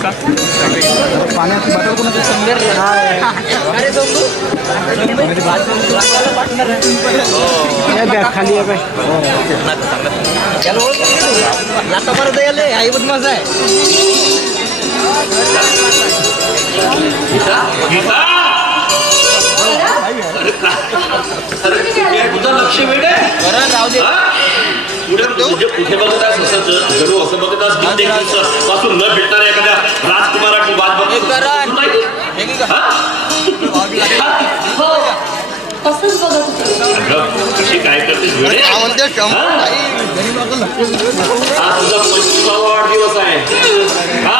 पाण्याची बॉटल कोणाची सुंदर खाली आहे आता परत यायला आई बदमाश आहे तुझं लक्ष वेळ आहे कुठे बघत आहेस असं बघत आहेस पासून न भेटणाऱ्या एखाद्या राजकुमाराची बात बघत कशी काय करतेस वेळे हा तुझा 25वा वाढदिवस आहे हा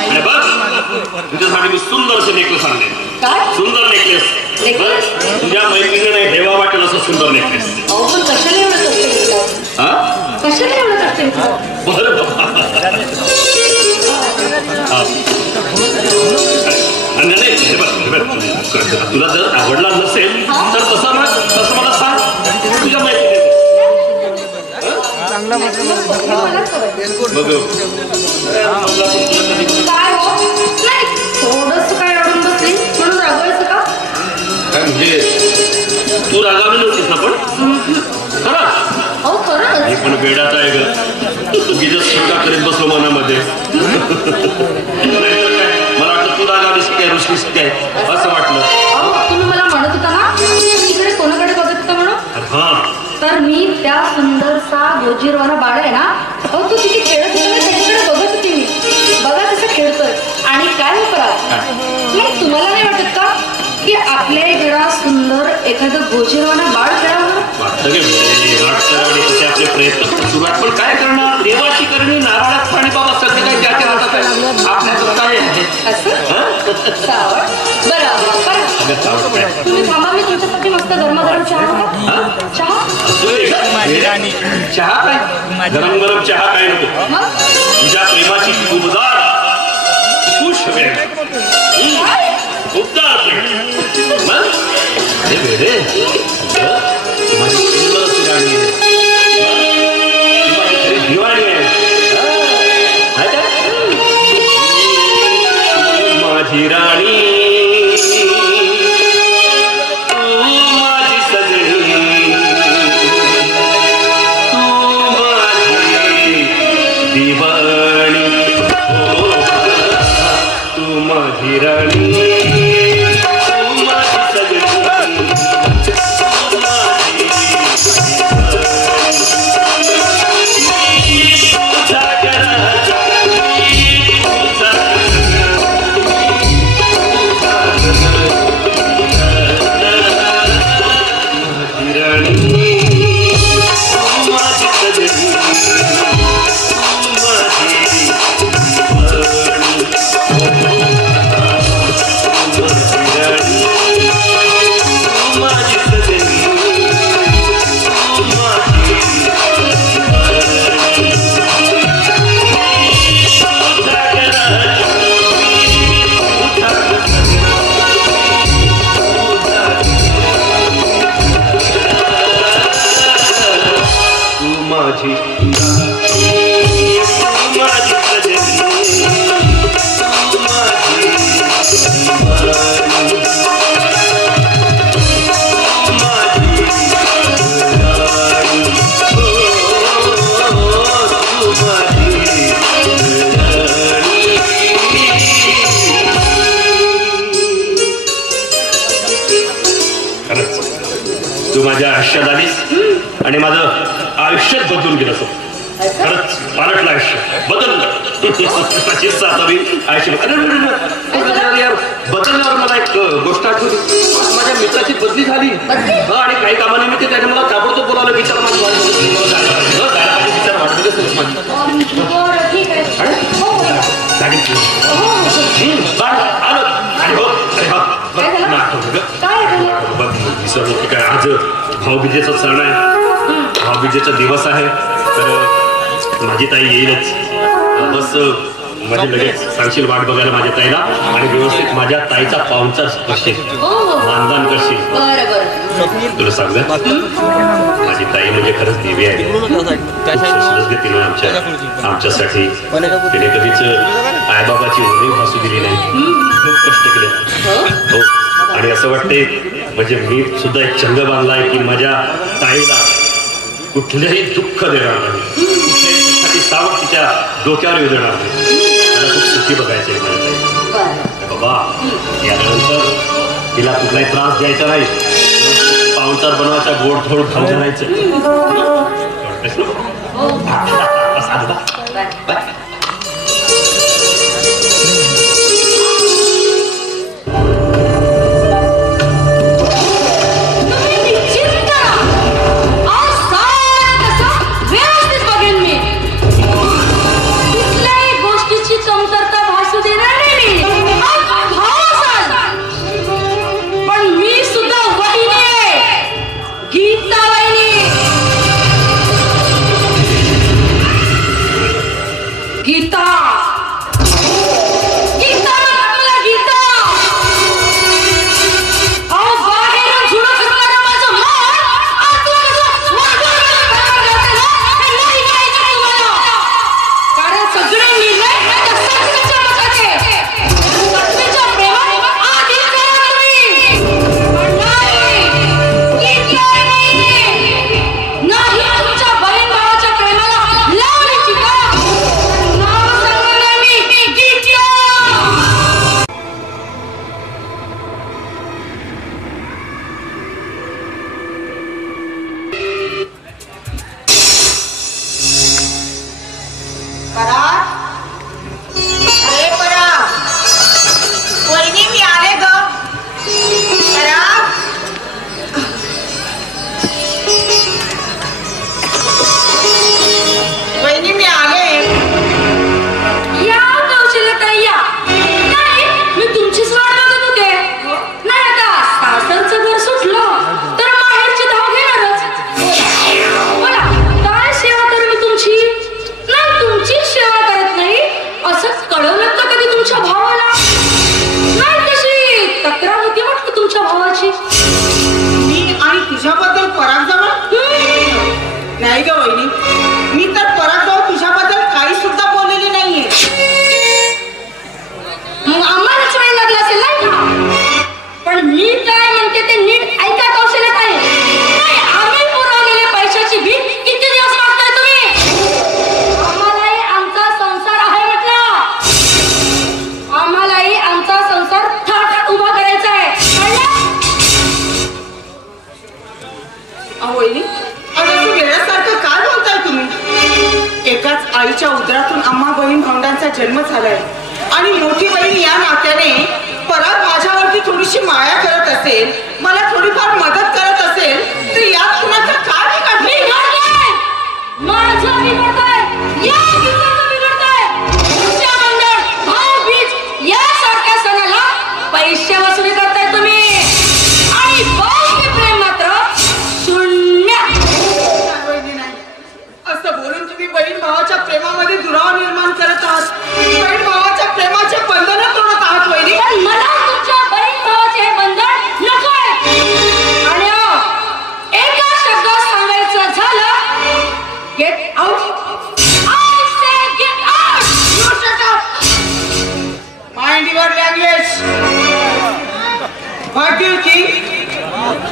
आणि बघ तुझ्यासाठी मी सुंदरसे नेकलेस आणले सुंदर नेकलेस तुझ्या मैत्रिणीने ठेवा वाटेल असं सुंदर नेकलेस तुला जर आवडला नसेल तर तसं मला सांग तुझ्या मैत्रिणी चांगला काय म्हणजे तू रागावली नव्हतीस ना पण खरं मी पण वेडाच आहे ग तुझीच शंका करीत बसलो मनामध्ये मला वाटलं तू रागावलीस काय रुसलीस काय असं वाटलं तुम्ही मला म्हणत होता ना तिकडे कोणाकडे बघत होता म्हणून हा तर मी त्या सुंदरसा गोजीरवाला बाळ आहे ना तू तिथे खेळत होता त्याच्याकडे बघत होती मी बघा कसं खेळतोय आणि काय उपरात मग तुम्हाला नाही वाटत का की आपल्या घरात सुंदर एखादं गोजीरवाला बाळ खेळावं वाटतं आणि तसे आपले प्रयत्न सुरुवात पण काय करणार देवाची करणी नारळात पाणी बाबा सगळं काही त्याच्या हातात आहे आपल्याकडं काय आहे तुम्ही थांबा मी तुमच्यासाठी मस्त गरमागरम चहा चहा चहा काय गरम गरम चहा काय नको तुझ्या प्रेमाची उबदार खुश उबदार वेडे माझी सुंदर राणी आहे दिवाळी आहे माझी राणी आयुष्यात आलीस आणि माझं आयुष्यात बदलून गेलं असं खरंच पालटलं आयुष्य बदललं आता मी आयुष्य बदलल्यावर मला एक गोष्ट आठवली माझ्या मित्राची बदली झाली आणि काही कामानिमित्त त्याने मला ताबडतोब बोलावलं विचार माझी काय आज भाऊबीजेचा सण आहे भाऊबीजेचा दिवस आहे तर माझी ताई येईलच बस माझी लगेच सांगशील वाट बघायला माझ्या ताईला आणि व्यवस्थित माझ्या ताईचा पाहुणचार करशील मानदान करशील तुला सांग माझी ताई म्हणजे खरंच देवी आहे. तिने आमच्यासाठी तिने कधीच आईबाबाची ओळख भासू दिली नाही. खूप कष्ट केले हो. आणि असं वाटते म्हणजे मी सुद्धा एक छंद बांधलाय की माझ्या ताईला कुठल्याही दुःख देणार नाही, कुठल्याही दुःखाची सावट तिच्या डोक्यावर येऊ देणार नाही. मला खूप सुखी बघायचंय माझ्या ताई बाबा. यानंतर तिला कुठलाही त्रास द्यायचा नाही, पाहुणचार बनवायचा, गोड थोड खाऊ घालायचं. आईच्या उदरातून आम्हा बहीण भावंडांचा जन्म झालाय आणि मोठी बहीण या नात्याने परत माझ्यावरती थोडीशी माया करत असेल, मला थोडीफार मदत करत असेल, तर यात कुणाचं काय बिघडलंय? माझं बिघडतंय, या बिघडतंय, बिघडतंय. रक्षाबंधन, भाऊबीज यासारख्या सणाला पैसे वसुली करताय तुम्ही आणि भाऊचे प्रेम मात्र शून्य. असं बोलून तुम्ही बहीण भावाच्या प्रेमामध्ये दुरावा निर्माण करत आहात. बहीण भावाच्या प्रेमाचे बंधन तोडत आहात वहिनी. पण मला तुमच्या बहीण भावाचे हे बंधन नकोय. आणि एका शब्दात सांगायचं झालं, get out. I say get out. You shut up. Mind your language. What do you think?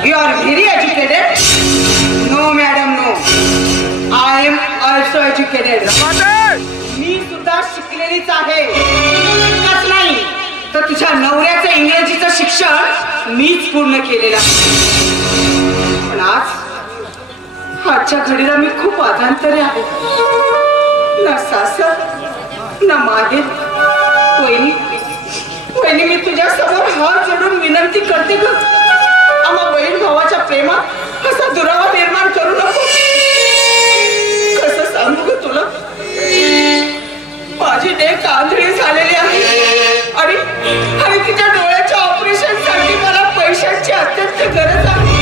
You are very educated? No madam, no. I am also educated. मी सुद्धा शिकलेलीच आहे. इतकंच नाही तर तुझ्या नवऱ्याचं इंग्रजीचं शिक्षण मीच पूर्ण केलेलं आहे. पण आजच्या घडीला मी खूप अधांतरी आहे. ना सासर ना मागे. वहिनी मी तुझ्या समोर हात जोडून विनंती करते ग, आम्हा बहीण भावाच्या प्रेमात कसा दुरावा निर्माण करू नको. कसं सांगू ग तुला, माझी लेक आंधळी झालेली आहे आणि तिच्या डोळ्याच्या ऑपरेशन साठी मला पैशांची अत्यंत गरज आहे.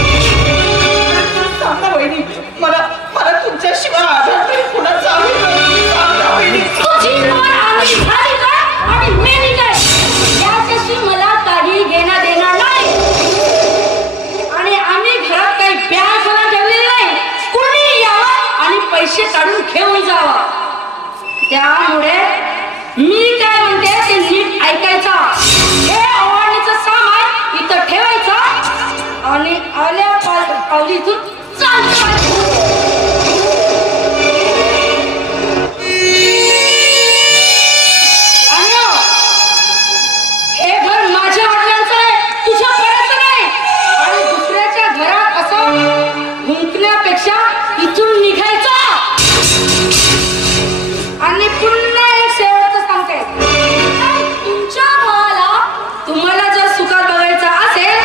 सांगा वहिनी, मला तुमच्याशिवाय आधार तरी कुणाचा आहे? सांगा वहिनी. तुझी नोंद आम्ही झाली काय आणि मेली काय याच्याशी मला काही घेणं देणार नाही. पैसे काढून घेऊन जावा. त्यामुळे मी काय म्हणते ते नीट ऐकायचा. हे ओवाळणीचं सामान इथं ठेवायचं आणि आल्या पावली इथून चालतं. इथून निघायचं. आणि पुन्हा एक शेवटचं सांगते, तुमच्या भावाला तुम्हाला जर सुखात बघायचं असेल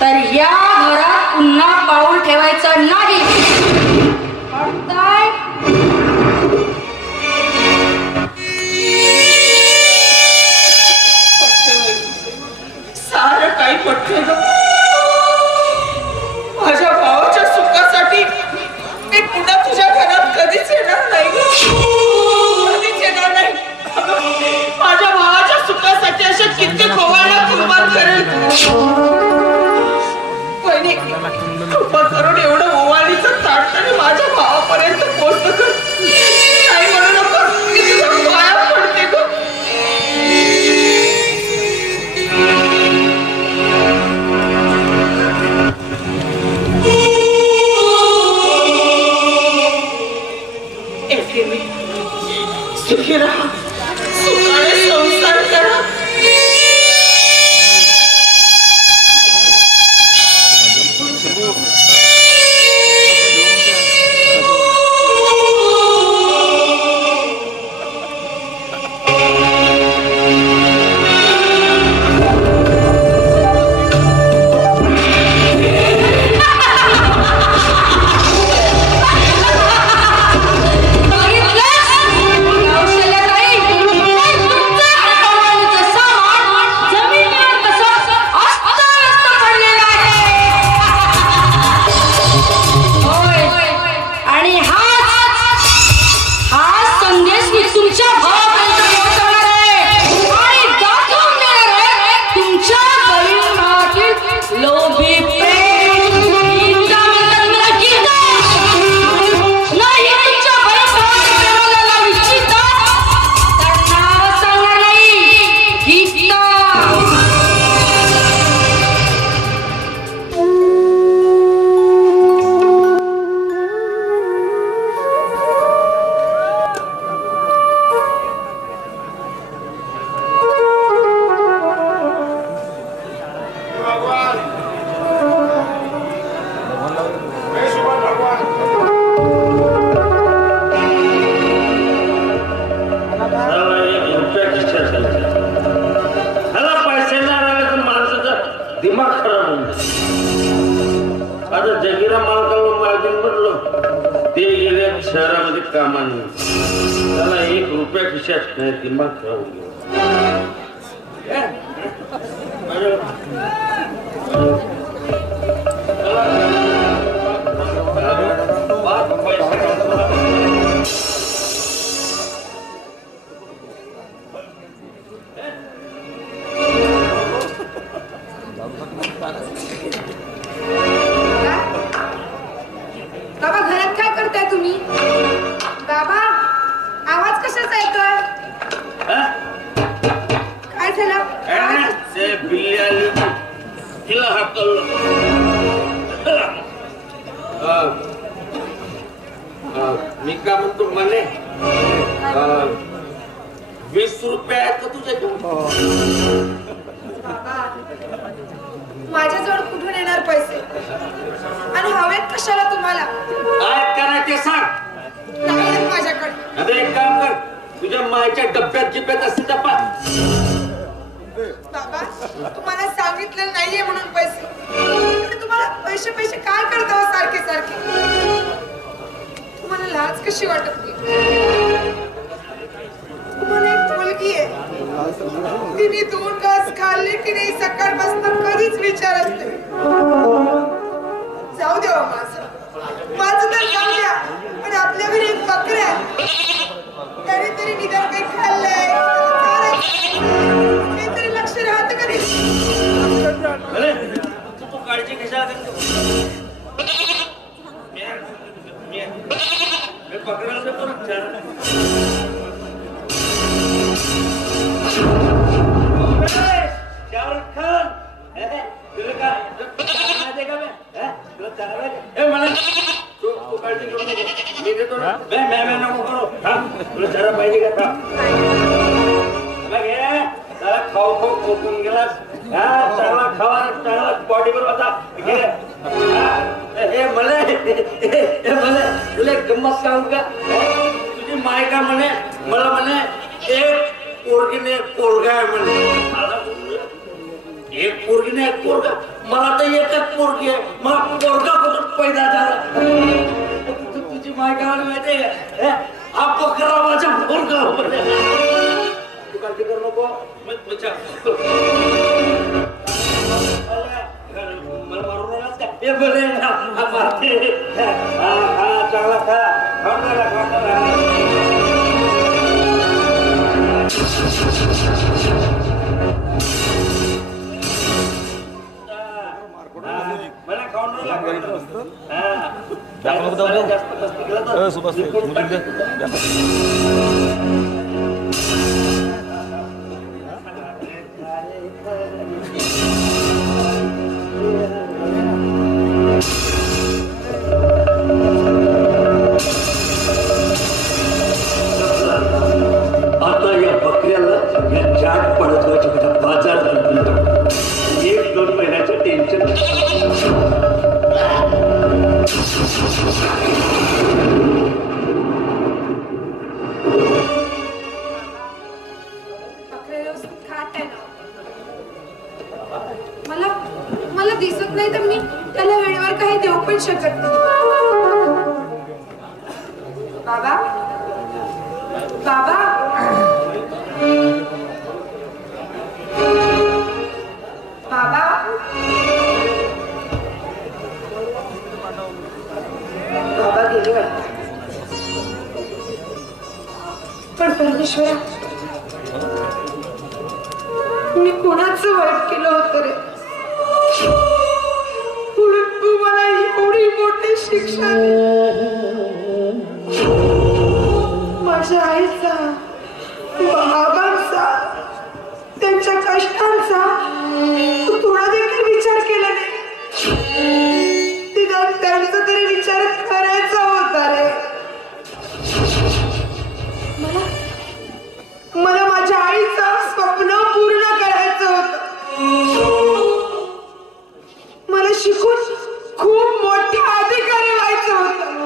तर या घरात पुन्हा पाऊल ठेवायचं नाही. सारं काही पटते. माझ्या भावाच्या सुखासाठी मी पुन्हा तुझ्या घरात कधीच येणार नाही. कधीच येणार नाही. माझ्या भावाच्या सुखासाठी अशा कित्येक ओवाळण्या कुर्बान करेल. वहिनी, कृपा करून एवढं ओवाळणीचं ताट आणि माझ्या भावापर्यंत पोहोचत कर. काही म्हणू नको, मी तुझ्या पाया पडते ग. सुखी राहा, सुखाने संसार करा. शहरामध्ये कामाने त्याला 1 रुपया खिशात नाही. दिमाग खराब बाबा, घरात काय करताय तुम्ही? बाबा, आवाज कशाचा येतोय? काय झालं? बिल्ली आली तिला हाकललं. मी काय म्हणतो म्हणे 20 रुपये आहेत का तुझ्याकडे? माझ्याजवळ कुठून येणार पैसे? आणि हवेत कशाला तुम्हाला? काय करायचे सांग. नाही माझ्याकडे. आता एक काम कर, तुझ्या मायच्या डब्यात जिब्यात असते डब्बा. बाबा, तुम्हाला सांगितलं नाहीये म्हणून पैसे. तुम्हाला पैसे पैसे काय करता सारखे सारखे? तुम्हाला लाज कशी वाटत नाही? तुम्हाला एक मुलगी आहे, तिने 2 घास खाल्ले की नाही सकाळपासून कधीच विचारत नाही. जाऊ द्या माझं तर जाऊ द्या, पण आपल्या घरी एक बकरा आहे, त्याने तरी निदान काही खाल्लंय तरी लक्ष राहतं का तू काळजी कशाला करतो? पकडायला देतो ना शाहरुख खान तुला का मला तू काळजी करू नको मी देतो ना नको करू तुला जरा पाहिजे का त्याला खाऊ कोकून गेलास चांगला खावा चांगला बॉडीवर होता मला तुला एक गंमत सांगू का तुझी माय का म्हणे मला म्हणे एक पोरगीने एक पोरगा आहे म्हणे एक पोरगीने एक पोरगा मला तर एकच पोरगी आहे मला पोरगा कुठून पैदा झाला तुझी माय का म्हणे माहितीये का हा पोखरा माझ्या पोरगा म्हणे तू काळजी करू नको मला मारून राहिलास का हे बरे चांगला खा मला खाऊन जास्त मस्ती केला तर आता या बकऱ्याला या चाट पडत बाजार एक दोन महिन्याचं टेन्शन मला दिसत नाही तर मी त्याला वेळेवर काही देऊ पण शकत नाही बाबा बाबा बाबा बाबा गेले वाटत पण परमेश्वरा मी कुणाचं वाईट केलं होतं रे म्हणून तू मला एवढी मोठी शिक्षा माझ्या आईचा बाबांचा त्यांच्या कष्टांचा तू थोडा देखील विचार केला नाही तिला त्यांचा तरी विचार करायचा होता रे मला माझ्या आईचं स्वप्न पूर्ण करायचं होतं मला शिकून खूप मोठे अधिकारी व्हायचं होतं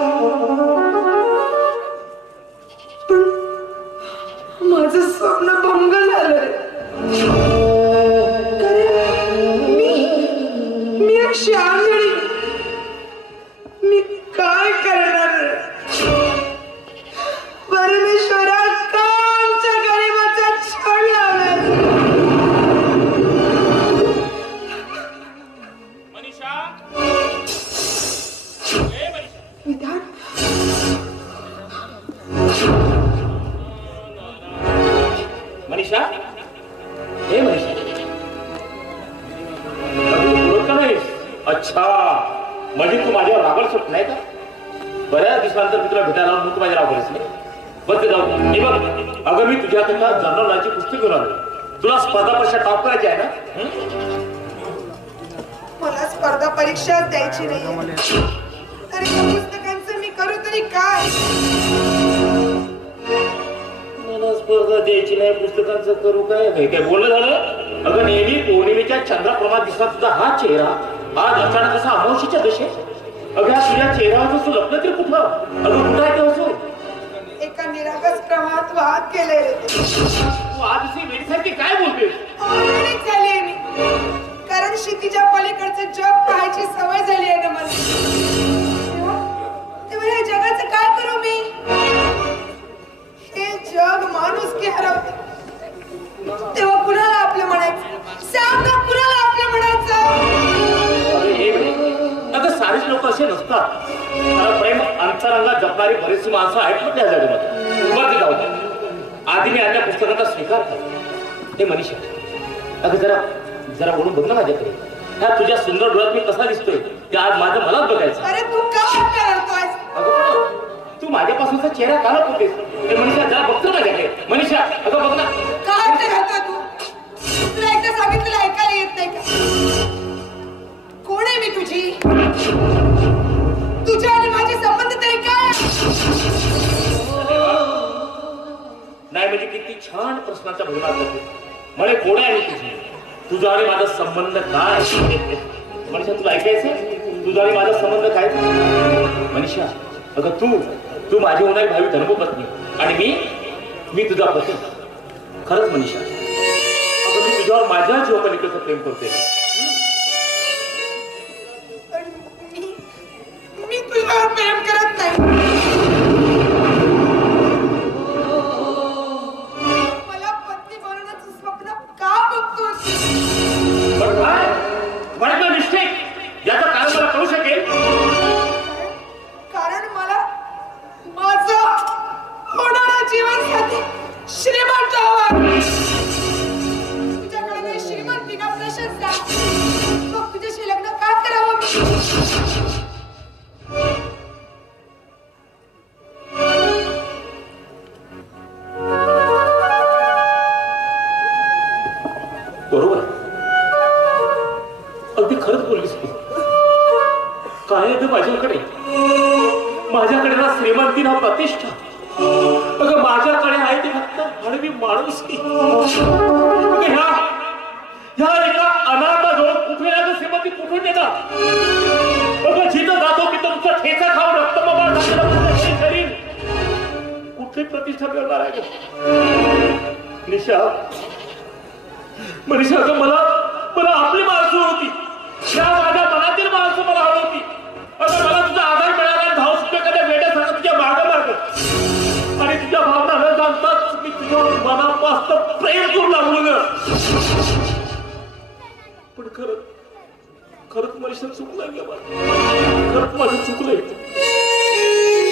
पण माझं स्वप्न भंग झालं मी अशी आंधळी मी काय करणार परमेश्वरा का आमच्या गरिबाचा छळ लावला विधान मनीषा हे मनीषा ओळखलं नाहीस अच्छा म्हणजे तू माझ्यावर रागळ सुट नाही का बऱ्याच दिवसानंतर मी तुला भेटायला म्हणून तू माझ्या रागवलीस नाही बघ ते जाऊ हे बघ अगं मी तुझ्याकरता जनरलची पुस्तक घेऊन आलो तुला स्पर्धा परीक्षा टॉप करायची आहे ना मला स्पर्धा परीक्षा द्यायची नाही तरी त्या पुस्तकांचं मी करू तरी काय मला स्पर्धा द्यायची नाही पुस्तकांचं करू काय काय बोलणं झालं अगं नेहमी पौर्णिमेच्या चंद्राप्रमात दिसला तुझा हा चेहरा आज अचानक असा अमावशीच्या दशे अगं तुझ्या चेहऱ्यावर तू लग्न तरी कुठं अगं कुठं आहे असो एका निरागस प्रमाणात वाहत गेले तू आज अशी वेळीसारखी काय बोलतेस ऑलरेडी झाली आहे मी कारण शेतीच्या पलीकडचं जग पाहायची सवय झाली आहे ना मला तेव्हा या जगाचं काय करू मी हे जग माणुसकी हरवते तेव्हा कुणाला आपलं म्हणायचं सांग ना कुणाला आपलं म्हणायचं अगं सारेच लोक असे नसतात प्रेम अंतरंगात जपणारी बरीचशी माणसं आहेत ना त्या जगामध्ये बघ जाऊ आधी मी आपल्या पुस्तकाचा स्वीकार करतो हे मनीषा अगं जरा बोलून बघ ना माझ्याकडे ह्या तुझ्या सुंदर डोळ्यात मी कसा दिसतोय ते आज माझं मलाच बघायचं अरे तू का करतोय अगं तू माझ्यापासून सकाळपासूनचा चेहरा का होतेस? मनीषा जरा बघतो का त्याकडे? मनीषा अगं बघ ना. काय ते राहतो तू? तुला एकदा सांगितलेलं ऐकायला येत नाही का? कोण आहे मी तुझी? तुझ्या आणि माझे संबंध तरी काय? नाही म्हणजे किती छान प्रश्नाच्या भरणात होते. मला कोण आहे तुझी? तुझा आणि माझा संबंध काय? मनीषा तुला ऐकायचं? तुझा आणि माझा संबंध काय? मनीषा अगं तू माझी होणारी भावी धर्मपत्नी आणि मी तुझा पती. खरंच मनीषा अगं मी तुझ्यावर माझ्या जीवापलीकडचं प्रेम करते. मी तुझ्यावर प्रेम करत नाही. मला पत्नी बनवण्याचं स्वप्न का बघतोस? पण निश्चित याचं कारण मला कळू शकेल. कारण मला माझं होणारा जीवनसाथी श्रीमंत हवा. तुझ्याकडे नाही श्रीमंती ना प्रशंसा. मग तुझ्याशी लग्न का करावं मी? बरोबर अगदी खरंच बोललीस तू. काय आहे माझ्याकडे ना श्रीमंती ना प्रतिष्ठा. अगं माझ्याकडे आहे ते फक्त हळवी माणूस. ह्या एका अनाथाजवळ कुठे ना श्रीमंती कुठून येतात? अगं जिथं जातो की तुमचा ठेचा खाऊन रक्तमबाळ शरीर कुठली प्रतिष्ठा मिळणार आहे? मनीषा अगं मला आपली माणसं होती. या माझ्या मनातील माणसं मला हवी होती. अगं मला तुझा आधार मिळाला. धाव सुद्धा एखाद्या वेड्यासारखं तुझ्या मागं आणि तुझ्या भावना न जाणताच मी तुझ्या मनापासून प्रेम करू लागलो ग. पण खरंच मनीषा चुकलंय ग. खरंच माझं चुकलंय.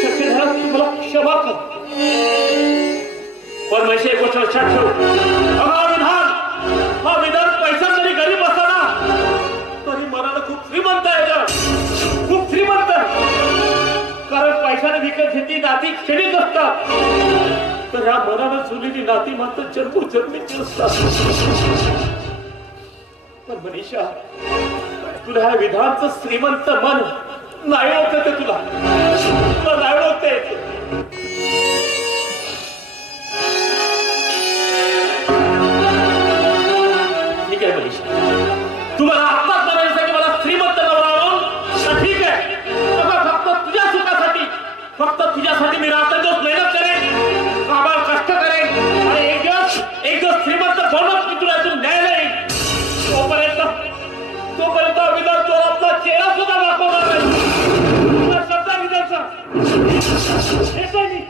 शक्य झालं तू मला क्षमा कर. पण मनीषा एक गोष्ट लक्षात ठेव. हा विधान पैसा जरी गरीब असला ना तरी मनाला खूप श्रीमंत आहे का? खूप श्रीमंत. कारण पैशाने विकत घेतली नाती क्षणिक असतात. तर ह्या मनानं जुळलेली नाती मात्र जन्मोजन्मीची असतात. पण मनीषा तुला ह्या विधानचं श्रीमंत मन नाही ओळखत. तुला नाही ओळखता येत. ठीक आहे मनीषा तुम्हाला आत्ताच म्हणायचं की मला श्रीमंत नवरा ठीक आहे. फक्त तुझ्यासाठी मी रात्रंदिवस मेहनत करेन. कामावर कष्ट करेन आणि एक दिवस श्रीमंत बनत मी तुला इथून न्याय नाही. तोपर्यंत विधान चोरातला चेहरा सुद्धा दाखवणार नाही. तुला शब्द विधानचा हे काय नाही.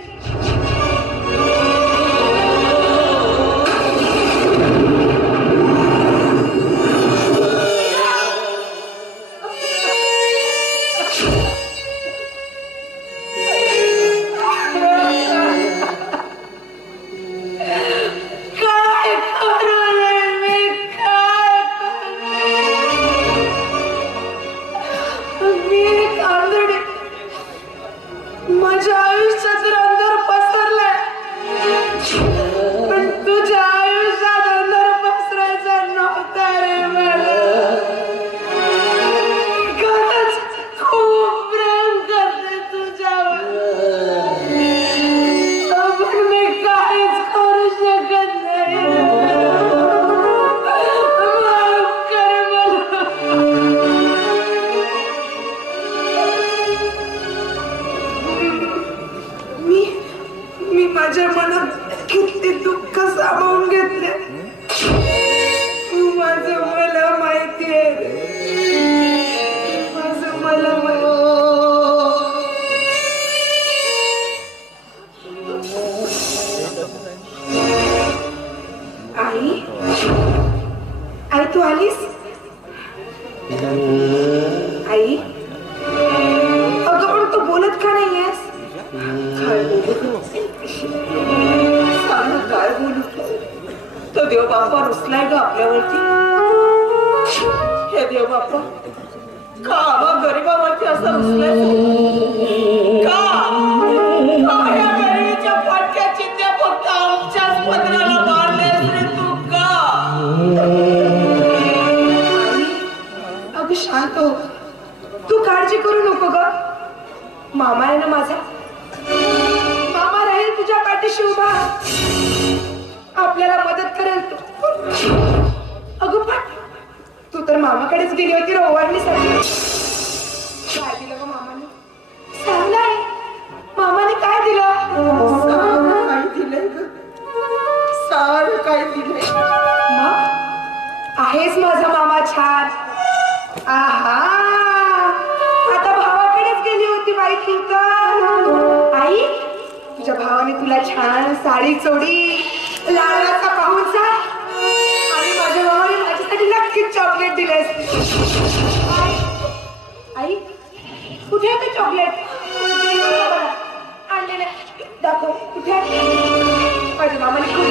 माझ्या आयुष्यात अंधार पसरलाय. पण तुझ्या आयुष्यात अंधार पसरायचा नव्हता रे. मला खरंच खूप प्रेम करते तुझ्यावर. पण मी काहीच करू शकत नाही. माफ कर मला. मी माझ्या मनात किती दुःख सामावून घेतले. माझं मला माहिती आहे. माझं मला आई तू आलीस? आई अगं पण तू बोलत का नाहीयेस? काय बोलू? तो देव बाप्पा रुसलाय ग आपल्यावरती. हे देव बाप्पा का आम्हा गरीबावरती असं रुसलाय? का हो, तू काळजी करू नको ग. मामा आहे ना माझा, मामा राहील तुझ्या पाठीशी उभा, आपल्याला मदत करेल तो. अगं पण तू तर मामाकडेच गेली होती ओवारणीसाठी. काय दिलं ग मामाने? सांग नाही, मामाने काय दिलं? सारं काय दिलंय ग, सारं काय दिलंय. मग आहेच माझा मामा छान. आहा, आता भावाकडेच गेली होती बाई तू तर. आई, तुझ्या भावाने तुला छान साडी चोडी, लालाचा पाहुणचा, आणि माझ्या भावाने माझ्यासाठी नक्कीच चॉकलेट दिले असते. आई, कुठे आहे ते चॉकलेट? आणलेले दाखव, कुठे आहे? माझ्या मामाने खूप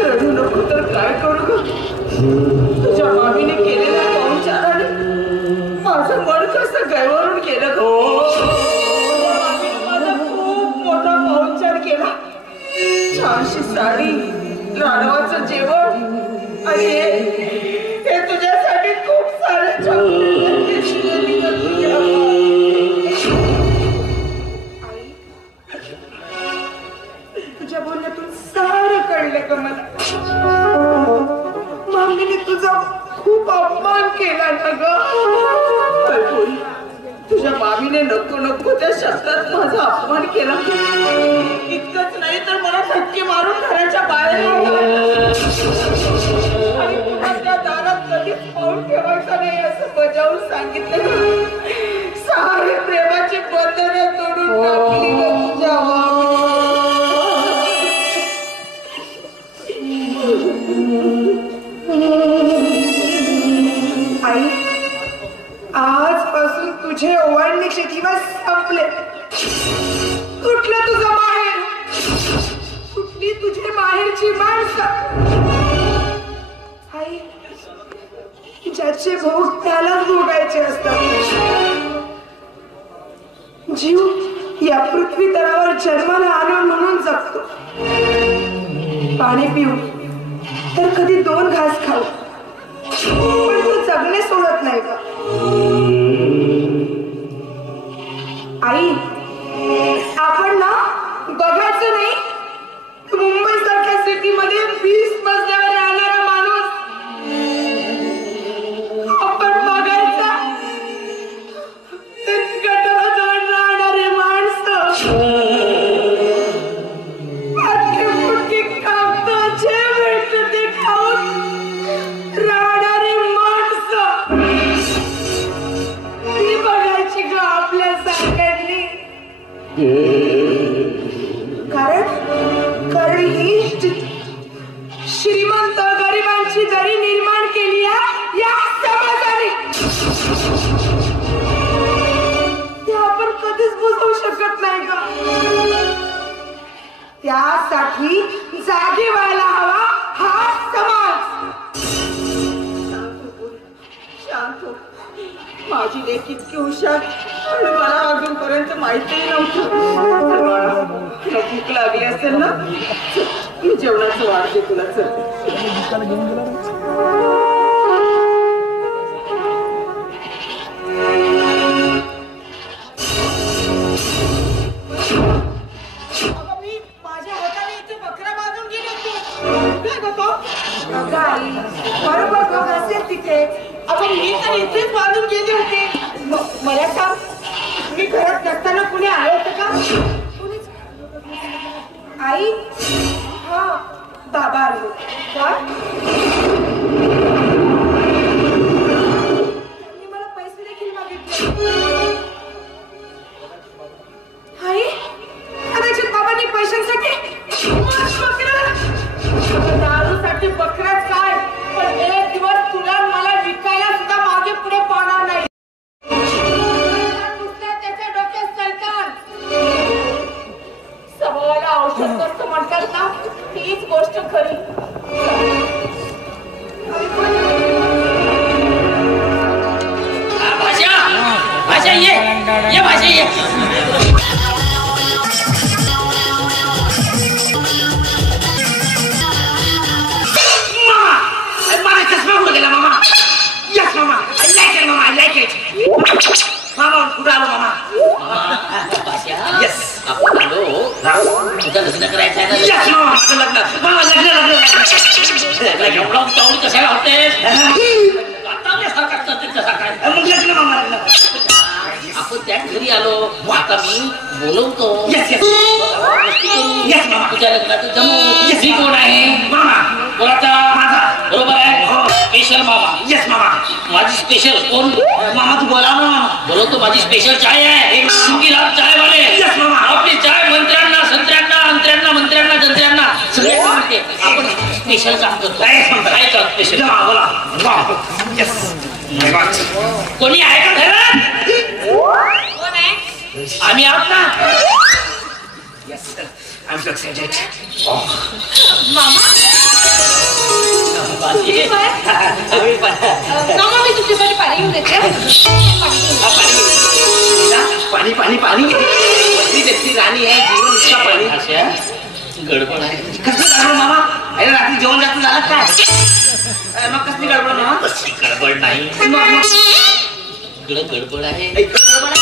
रडू नको तर काय करू? तुझ्या मामीने केलेल्या पाहुणचाराने माझं मन कसं गैवरून गेलं ग. मामीने माझा खूप मोठा पाहुणचार केला. छानशी साडी, राडवाचं जेवण, आणि हे तुझ्यासाठी खूप सारे चॉकलेट. तुझ्या बोलण्यातून सारं कळलं ग मला. मामीने तुझा खूप अपमान केला ना ग. तुझ्या मामीने नको नको त्या शब्दात माझा अपमान केला. इतकंच नाही तर मला धक्के मारून घराच्या बाहेर आणि पुन्हा त्या दारात कधीच पाऊल ठेवायचा नाही असं बजावून सांगितलं. सारे प्रेमाची बंधनं तोडून टाकली ग तुझ्या आई. आजपासून तुझे ओवाळणीचे दिवस संपले. कुठलं तुझं माहेर, कुठली तुझे माहेरची माणसं. आई, ज्याचे भोग त्यालाच भोगायचे असतात. जीव या पृथ्वी तलावर जन्माला आलो म्हणून जगतो. पाणी पिऊ तर कधी 2 घास खाऊ, पण तू जगणे सोडत नाही का? आई, आपण ना बघायचं नाही, मुंबई सारख्या सिटीमध्ये 20 मजल्यावर राहणारा माणूस. आपण बघायचा गटाराजवळ राहणारे माणसं, फटके कापतं, जे भेटतं ते खाऊन राहणारे माणसं. ती बघायची ग आपल्या सारख्यांनी. कारण ही श्रीमंत गरिबांची दरी निर्माण केली आहे या समाजाने. ते आपण कधीच बुजवू शकत नाही का? त्यासाठी जागे व्हायला हवा हा समाज. शांत हो. माझी लेक इतकी हुशार आणि मला अजूनपर्यंत माहितीही नव्हतं. तुला भूक लागली असेल ना, मी जेवणाचं वाढते तुला. चल. मी माझ्या हाताने इथे बकरा बांधून गेली होती. काय गप्पा? आई, बरोबर बघ असेल तिथे. अगं मी तर इथेच बांधून गेली होती. मला सांग, मी घरात नसताना कुणी आलं होतं का? आई, हा बाबा आलो. त्यांनी मला पैसे देखील मागितले. आई, कदाचित बाबांनी पैशांसाठी दारूसाठी बकराच काय, पण एक दिवस तुला मला विकायला सुद्धा मागे पुढे पाहणार नाही. त्याच्या डोक्यात सैतान. स्वभावाला औषध नसतं म्हणतात ना, हीच गोष्ट खरी. ये भाषे ये. माझा चष्मा कुठे गेला मामा? यस मामा, आय लाईक इट मामा, आय लाईक इट. मामा कुठे आलो मामा? यस आपण आलो तुझं लग्न करायचं आहे ना. यस मामा, माझं लग्न. मामा लग्न एवढा उतावळी कशाला होतेस? वातावरणासारखा करतेस कसा काय? मग लग्न मामा लग्न. आपण त्याच घरी आलो. आता मी बोलवतो. यस यस यस मामा. तुझ्या लग्नात जमू. मी कोण आहे? मामा कोणाचा? माझा. बरोबर आहे. हो. स्पेशल मामा. यस मामा. माझी स्पेशल कोण? मामा तू बोला ना मामा. बोलवतो. माझी स्पेशल चाय आहे. एक सिंगीराम चाय वाले. यस मामा. आपली चाय मंत्र्यांना संत्र्यांना अंत्र्यांना मंत्र्यांना जंत्र्यांना सगळ्यांना मिळते. आपण स्पेशल काम करतो. काय काम स्पेशल? बोला. यस. कोणी आहे का घरात? कोण आहे? आम्ही आहोत ना. Yes, sir. I'm so excited. मामा तुम्ही पण? मामा मी तुमच्यासाठी पाणी घेऊन देते. पाणी पाणी पाणी ती व्यक्ती राणी आहे जीवन इतका पाणी. अशा गडबड आहे. कसली गडबड मामा? अरे रात्री जेवण जास्त झालं काय? मग कसली गडबड मामा? कसली गडबड नाही. इकडे गडबड आहे. एक गडबड आहे?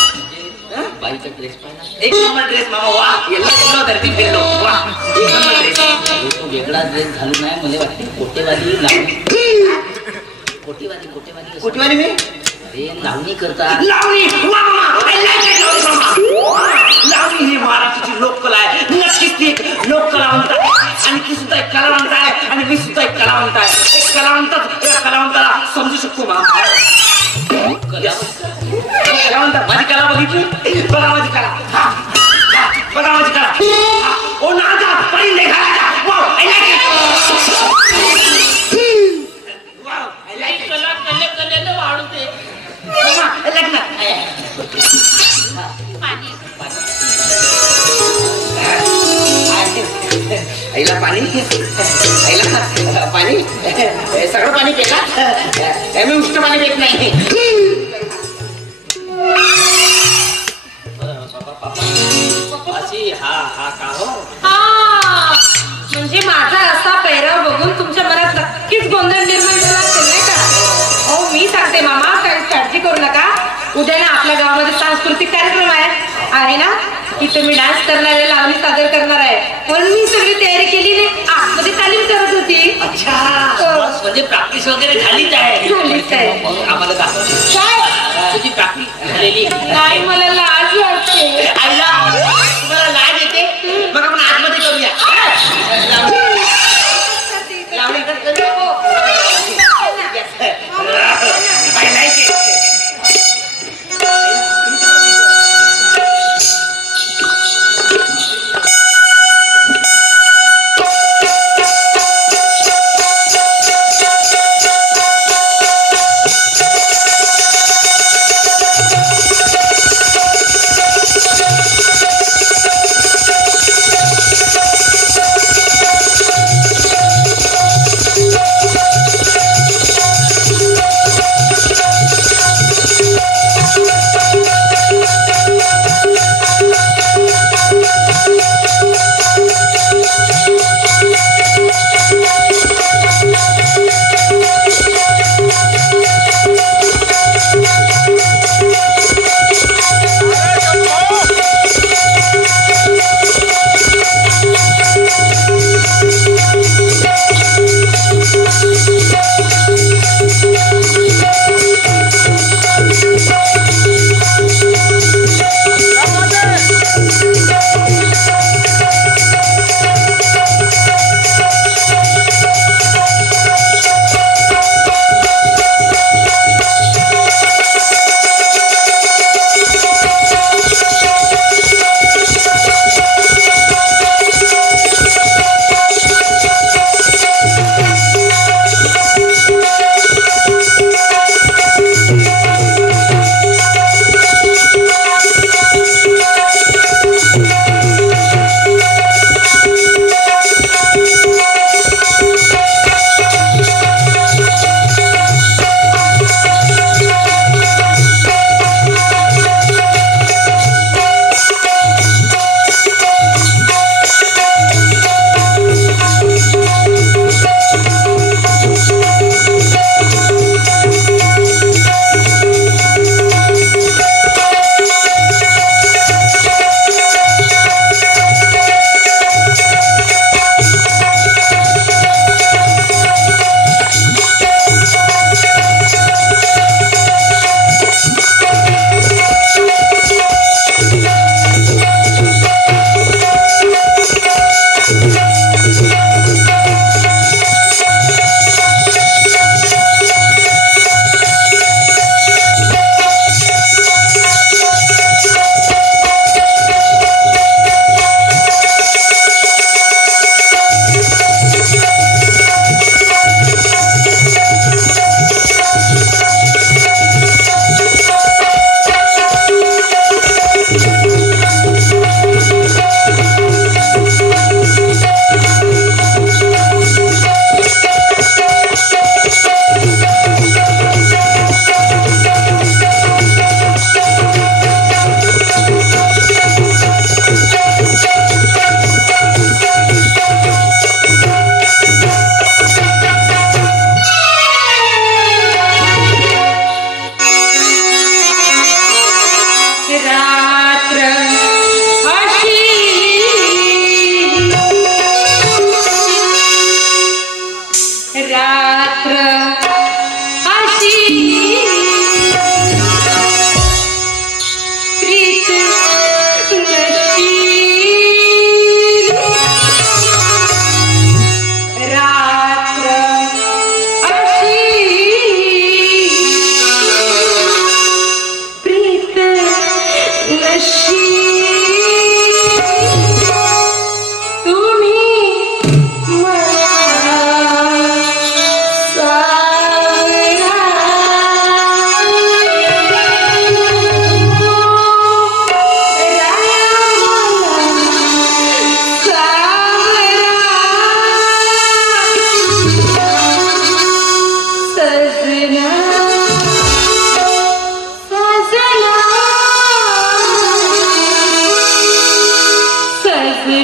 बाईचा ड्रेस पाहिला. एक नंबर ड्रेस मामा. वा येल्लो येल्लो धरती फिरलो. वा एक नंबर ड्रेस. तो वेगळा ड्रेस घालून आहे. मला वाटते कोटेवाली लावणी. कोटेवाली कोटेवाली कुठवाली मी? अरे लावणी करतात. लावणी. वा मामा. I like it, लावणी मामा. लावणी ही महाराष्ट्राची लोककला आहे. नक्कीच ती एक लोककला म्हणतात. आणि ती सुद्धा एक कलावंत आहे. आणि मी सुद्धा एक कलावंत आहे. एक कलावंतच या कलावंताला समजू शकतो मामा. कलावंत माझी कला बघितली. बघा माझी कला. बघा माझी कला. ओ नाचा परी लेखा. Wow I like it. Wow I like it. कला कले कलेने वाढवते. मामा लग्न. आईला पाणी. आईला पाणी. सगळं पाणी पेला. मी उष्ट पाणी पेत नाही. अशी हा हा का हो. हा म्हणजे माझा असा पेहराव बघून तुमच्या मनात नक्कीच गोंधळ निर्माण झाला असेल नाही का? हो मी सांगते मामा काही काळजी करू नका. उद्या ना आपल्या गावामध्ये सांस्कृतिक कार्यक्रम आहे ना. तिथे मी डान्स करणार आहे. लावणी सादर करणार आहे. म्हणून मी सगळी तयारी केली नाही. आतमध्ये तालीम करत होती. बस म्हणजे प्रॅक्टिस वगैरे झालीच आहे. झालीच आहे. मग आम्हाला दाखव. काय? तुझी प्रॅक्टिस झालेली. नाही मला लाज वाटते. आईला तुम्हाला लाज येते. मग आपण आतमध्ये करूया. लावणी करूया. I like it.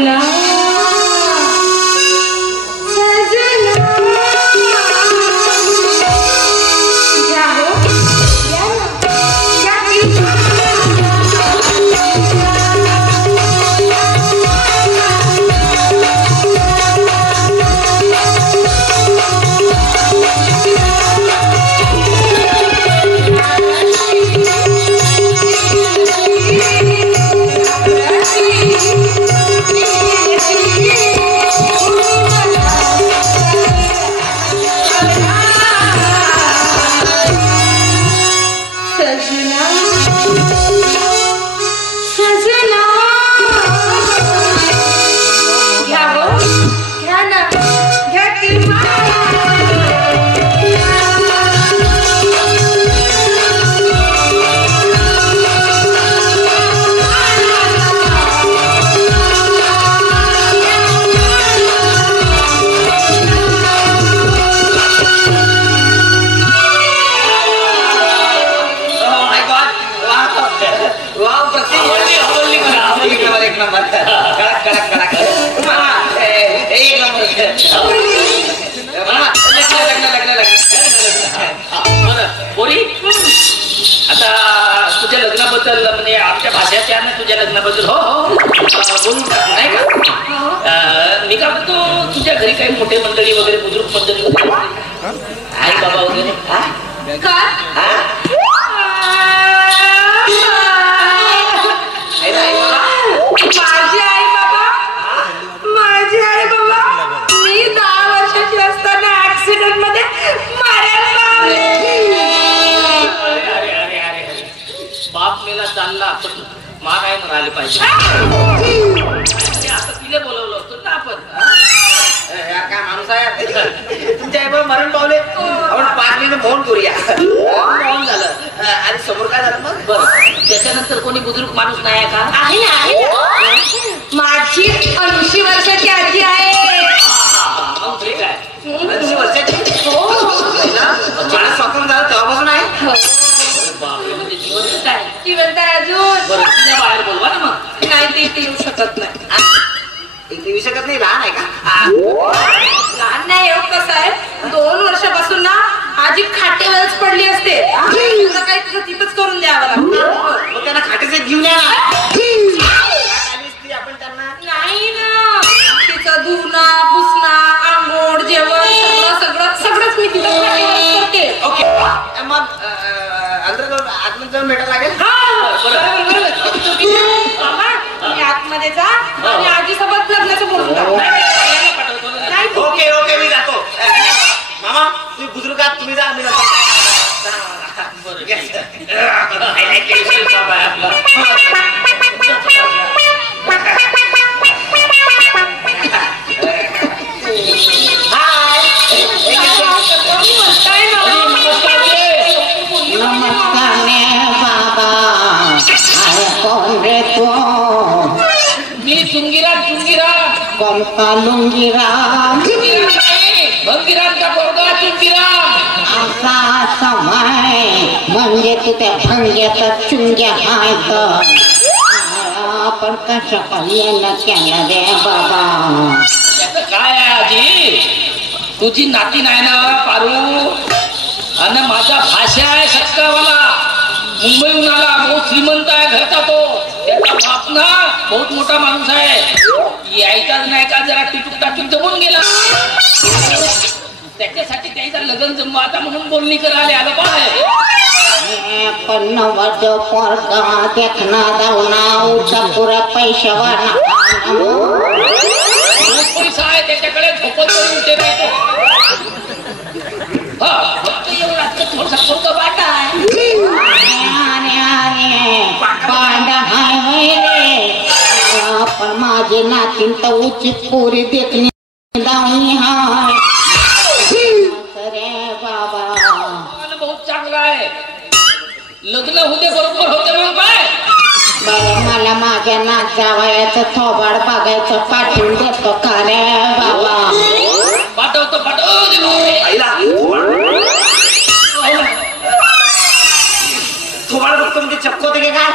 सजना सजना क्या हो क्या ना क्या आता तुझ्या लग्नाबद्दल म्हणजे आमच्या भाषेच्या ना तुझ्या लग्नाबद्दल हो हो बोलून टाकू नाही का मी का म्हणतो तुझ्या घरी काही मोठे मंडळी वगैरे बुजुर्ग मंडळी वगैरे आई बाबा वगैरे माझी आई बाबा मी 10 वर्षाची असताना ऍक्सिडेंट मध्ये बाप मेला चालला पण मा काय म्हणाले पाहिजे आता तिला बोलवलं होतं ना आपण काय माणूस आहे तुमच्या आई बाबा मरण पावले आपण 5 मिनिटं फोन करूया फोन झालं आणि समोर काय झालं मग बरं त्याच्यानंतर कोणी बुजुर्ग माणूस नाही आहे का आहे ना माझी 80 वर्षाची आजी आहे मग ठीक आहे 80 वर्षाची मला स्वतंत्र झालं तेव्हापासून आहे बापरे म्हणजे जीवनच आहे जिवंत आहे अजून बरं तिला बाहेर बोलवा ना मग नाही ते येऊ शकत नाही येऊ शकत नाही लहान आहे का लहान नाही येऊ कसं आहे 2 वर्षापासून ना आजी खाटेवरच पडली असते तुला काही तुझं तिथंच करून द्यावं लागतं मग त्यांना खाटेचे घेऊन या आपण त्यांना नाही ना तिचं धुणं पुसणं आंघोळ जेवण सगळंच मी तिथं खाटेवरच करते ओके मग आतमध्ये जाऊन भेटायला लागेल तुम्ही आतमध्ये जा आणि आजी सोबत लग्नाचं बोलून ओके ओके मी जातो मामा तुम्ही बुजुर्ग आहात तुम्ही जा मी मी चुंगीराम कोणता लुंगीराम भंगीरामचा पोरगा चुंगीराम असा समय म्हणजे तू त्या भंग्याचा चुंग्या हाय तर आपण कशा कल्याण केलं रे बाबा त्याचं काय आहे आजी तुझी नाती नाही ना पारू आणि माझा भाषा आहे सक्कावाला मुंबईहून आला बहुत श्रीमंत आहे घरचा तो त्याचा बाप ना बहुत मोठा माणूस आहे यायचाच नाही का जरा टिटूक टाटूक जमून गेला त्याच्यासाठी त्याचा लग्न जमवा आता म्हणून बोलणी करायला आलं पाय पण नवद पोरगा देखना दावना उचा पुरा पैशावर पैसा आहे त्याच्याकडे झोपत उठे राहतो फक्त एवढा थोडासा पोरगा बाटा आहे पण माझे नातीन तर उचित पोरी देखणी दावणी हाय रे बाबा बहुत चांगला आहे लग्न होते बरोबर होते मग काय बरं मला माझ्या नात जावयाचं थोबाड बघायचं पाठवून देतो का रे बाबा पाठवतो आईला तुम्हाला बघतो म्हणजे चक्क होते काय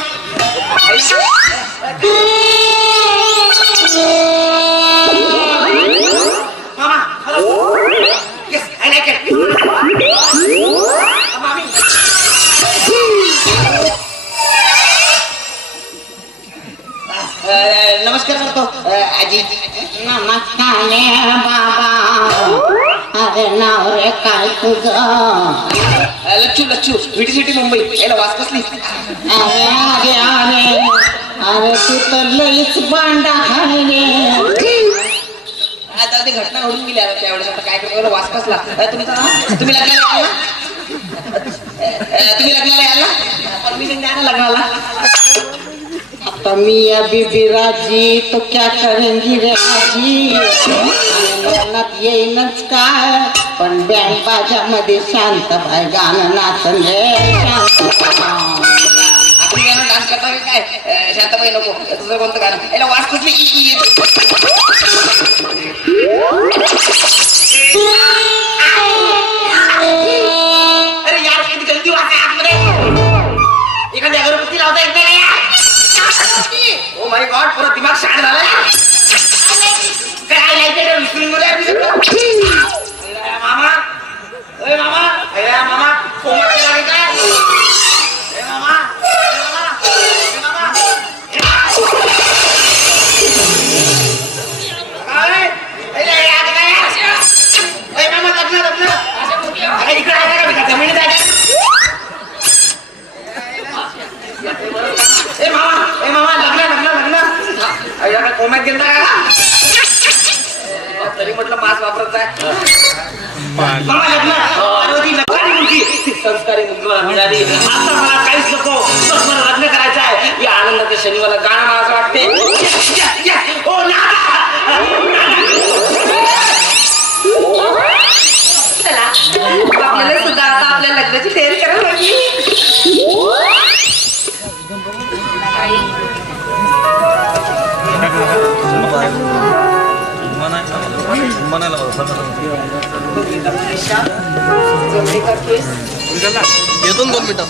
नमस्कार करतो आजी. नमस्कार बाबा. अरे नाव रे काय तुझं? लच्चू लच्चू विटी सिटी मुंबई. याला वास कसली? अरे अरे अरे अरे तू तर लईच बांडा आहे रे. आता ते घटना घडून गेली आता त्यावेळेस. आता काय करतो वास कसला? तुमचं नाव? तुम्ही लग्नाला याल ना? तुम्ही लग्नाला याल ना? परमिशन द्या ना लग्नाला. आता मिया बीबी राजी तो क्या करेंगी रे आजी. लग्नात येईनच काय पण बँड बाजामध्ये शांत बाय गाणं नाचन रे. आपली गाणं डान्स करता की काय? शांताबाई नको. तुझं कोणतं गाणं? याला वास कुठली? अरे यार किती गलती वास आहे आतमध्ये. एखादी अगरबत्ती लावता येत नाही. ओ माय गॉड पुरा दिमाग शांत झाला. काय लाईट विसरून गेलो यार सगळं. मामा ओय मामा. अरे मामा कोमट केला काय? ए मामा कोम्यात गेला तरी म्हटलं मास्क वापरत आहे. संस्कारी मुलगी मिळाली. आता मला काहीच नको. मला लग्न करायचं आहे. या आनंदाच्या शनी मला गाणं मला असं वाटते. चला आपल्याला सुद्धा आता आपल्या लग्नाची तयारी करायला लागली. येतो 2 मिनिटं.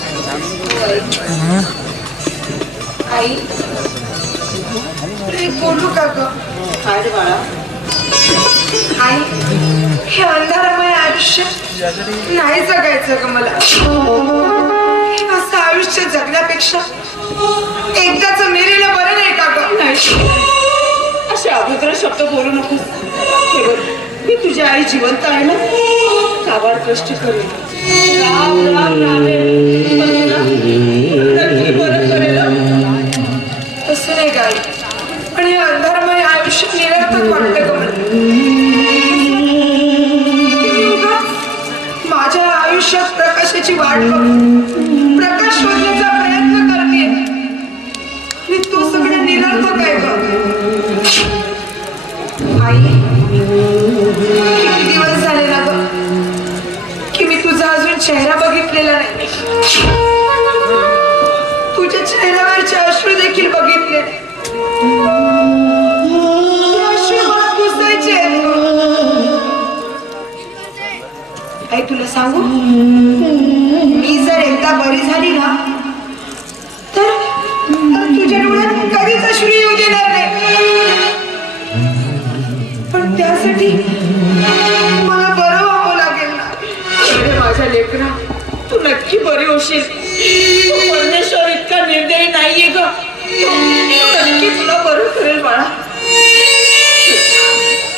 आई बोलू का ग? काय रे बाळा? आई हे अंधारमय आयुष्य नाही जगायचं ग मला. हे असं आयुष्य जगण्यापेक्षा एकदाच मेलेलं बरं नाही का ग? असे अभद्र शब्द बोलू नकोस. हे बघ मी तुझी आई जिवंत आहे ना. काबाड कष्ट करेल. राम राम रामेल पण तुला नक्की बरं करेल. तसं नाही गाई पण हे अंधारमय आयुष्य निरर्थक वाटतं ग मला. माझ्या आयुष्यात प्रकाशाची वाट बघ प्रकाश शोधण्याचा प्रयत्न करते. आणि तू सगळं निरर्थक आहे ग. आई किती दिवस झाले ना ग की मी तुझा अजून चेहरा बघितलेला नाही. तुझ्या चेहऱ्यावरचे अश्रू देखील बघितले. अश्रू मला पुसायचे आहेत. आई तुला सांगू मी जर एकदा बरी झाली ना तर तुझ्या डोळ्यात कधीच अश्रू येऊ देणार नाही. पण त्यासाठी मला बरं व्हावं लागेल ना. अरे माझ्या लेकरा तू नक्की बरी होशील. परमेश्वर इतका निर्दयी नाहीये ग. नक्की तुला बरं करेल बाळा.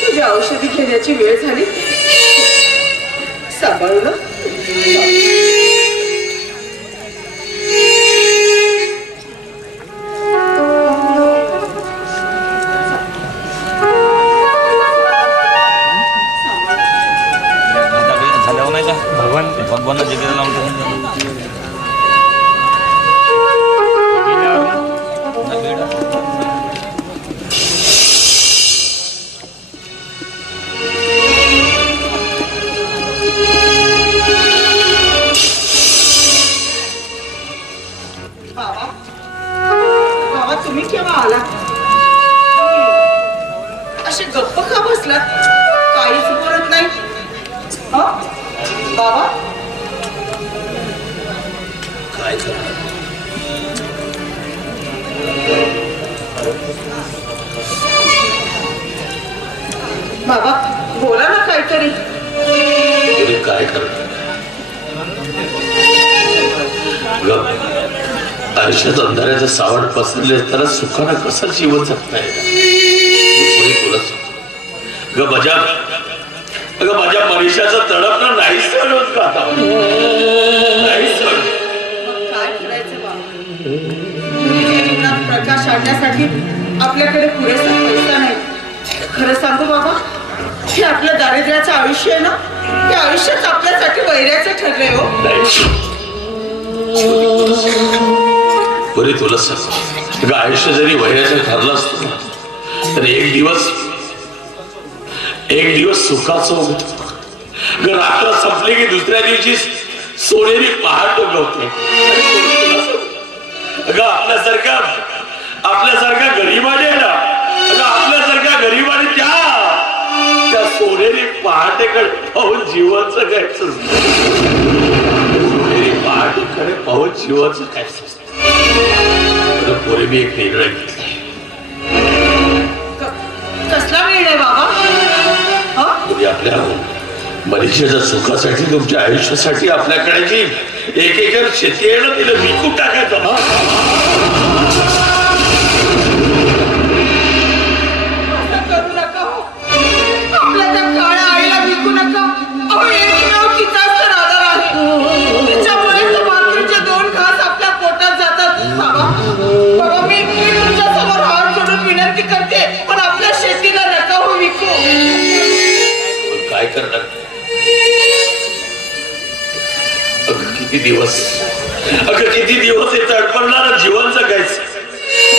तुझ्या औषधी घेण्याची वेळ झाली. सांभाळू ना. भगवान जगेला लावून बाबा बाबा तुम्ही केव्हा आला? असे गप्प का बसलात? काहीच बोलत नाही. बाबा काय करणार? बाबा बोला ना काहीतरी. काय करणार? आयुष्यात अंधाऱ्याचं सावट पसरले असताना सुखानं कसं जीवन जगता येईल? तुला माझ्या मनीषाचं तडपणं नाही सहन होत का आता? नाही सहन. काय करायचं बाबा? जीवनात प्रकाश आणण्यासाठी आपल्याकडे पुरेसा पैसा नाही. खरं सांगू बाबा, हे आपलं दारिद्र्याचं आयुष्य आहे ना, ते आयुष्यच आपल्यासाठी वैऱ्याचं ठरलंय हो. बरे तुला सांग, आयुष्य जरी वैऱ्याचं ठरलं असतं तर एक दिवस सुखाचं होत. रात्र संपली की दुसऱ्या दिवशी सोनेरी पहाट उगवते. अगं आपल्यासारखा गरीबाने आहे ना, अगं आपल्यासारख्या गरीबाने त्या सोनेरी पहाटेकडे पाहून जीवन जगायचं. सोनेरी पहाटेकडे पाहून जीवन जगायचं. पोरे मी एक निर्णय घेतला. कसला निर्णय बाबा? आपल्या मनीषाच्या सुखासाठी, तुमच्या आयुष्यासाठी आपल्याकडे जी एक एकर शेती आहे ना, तिला विकून टाकायचं. करू नका हो. आपल्या त्या काळ्या आईला विकू नका. अहो, एकमेव तिचाच तर आधार आहे. तिच्यामुळे तर भाकरीचे 2 घास आपल्या पोटात जातात. बाबा मी तुमच्या समोर हात जोडून विनंती करते, पण आपल्या शेतीला नका हो विकू. काय करणार? किती दिवस हे तडपडणारं जीवन जगायचं.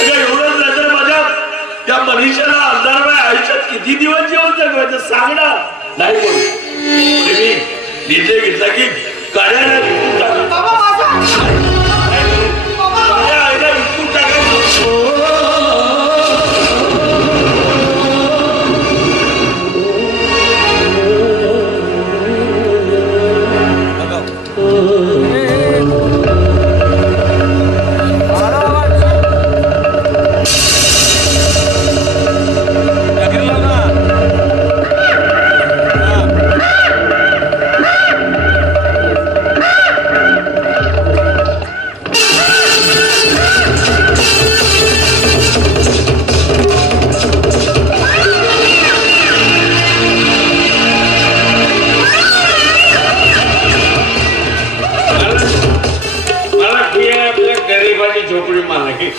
एवढंच नाही तर माझ्या त्या मनीषाला अंधारमय आयुष्यात किती दिवस जीवन जगवायचं सांगणार नाही. बोल मी निर्णय घेतला की कार्याला विकून टाकायचं. आईला विकून टाकायचं. झोपडी मला की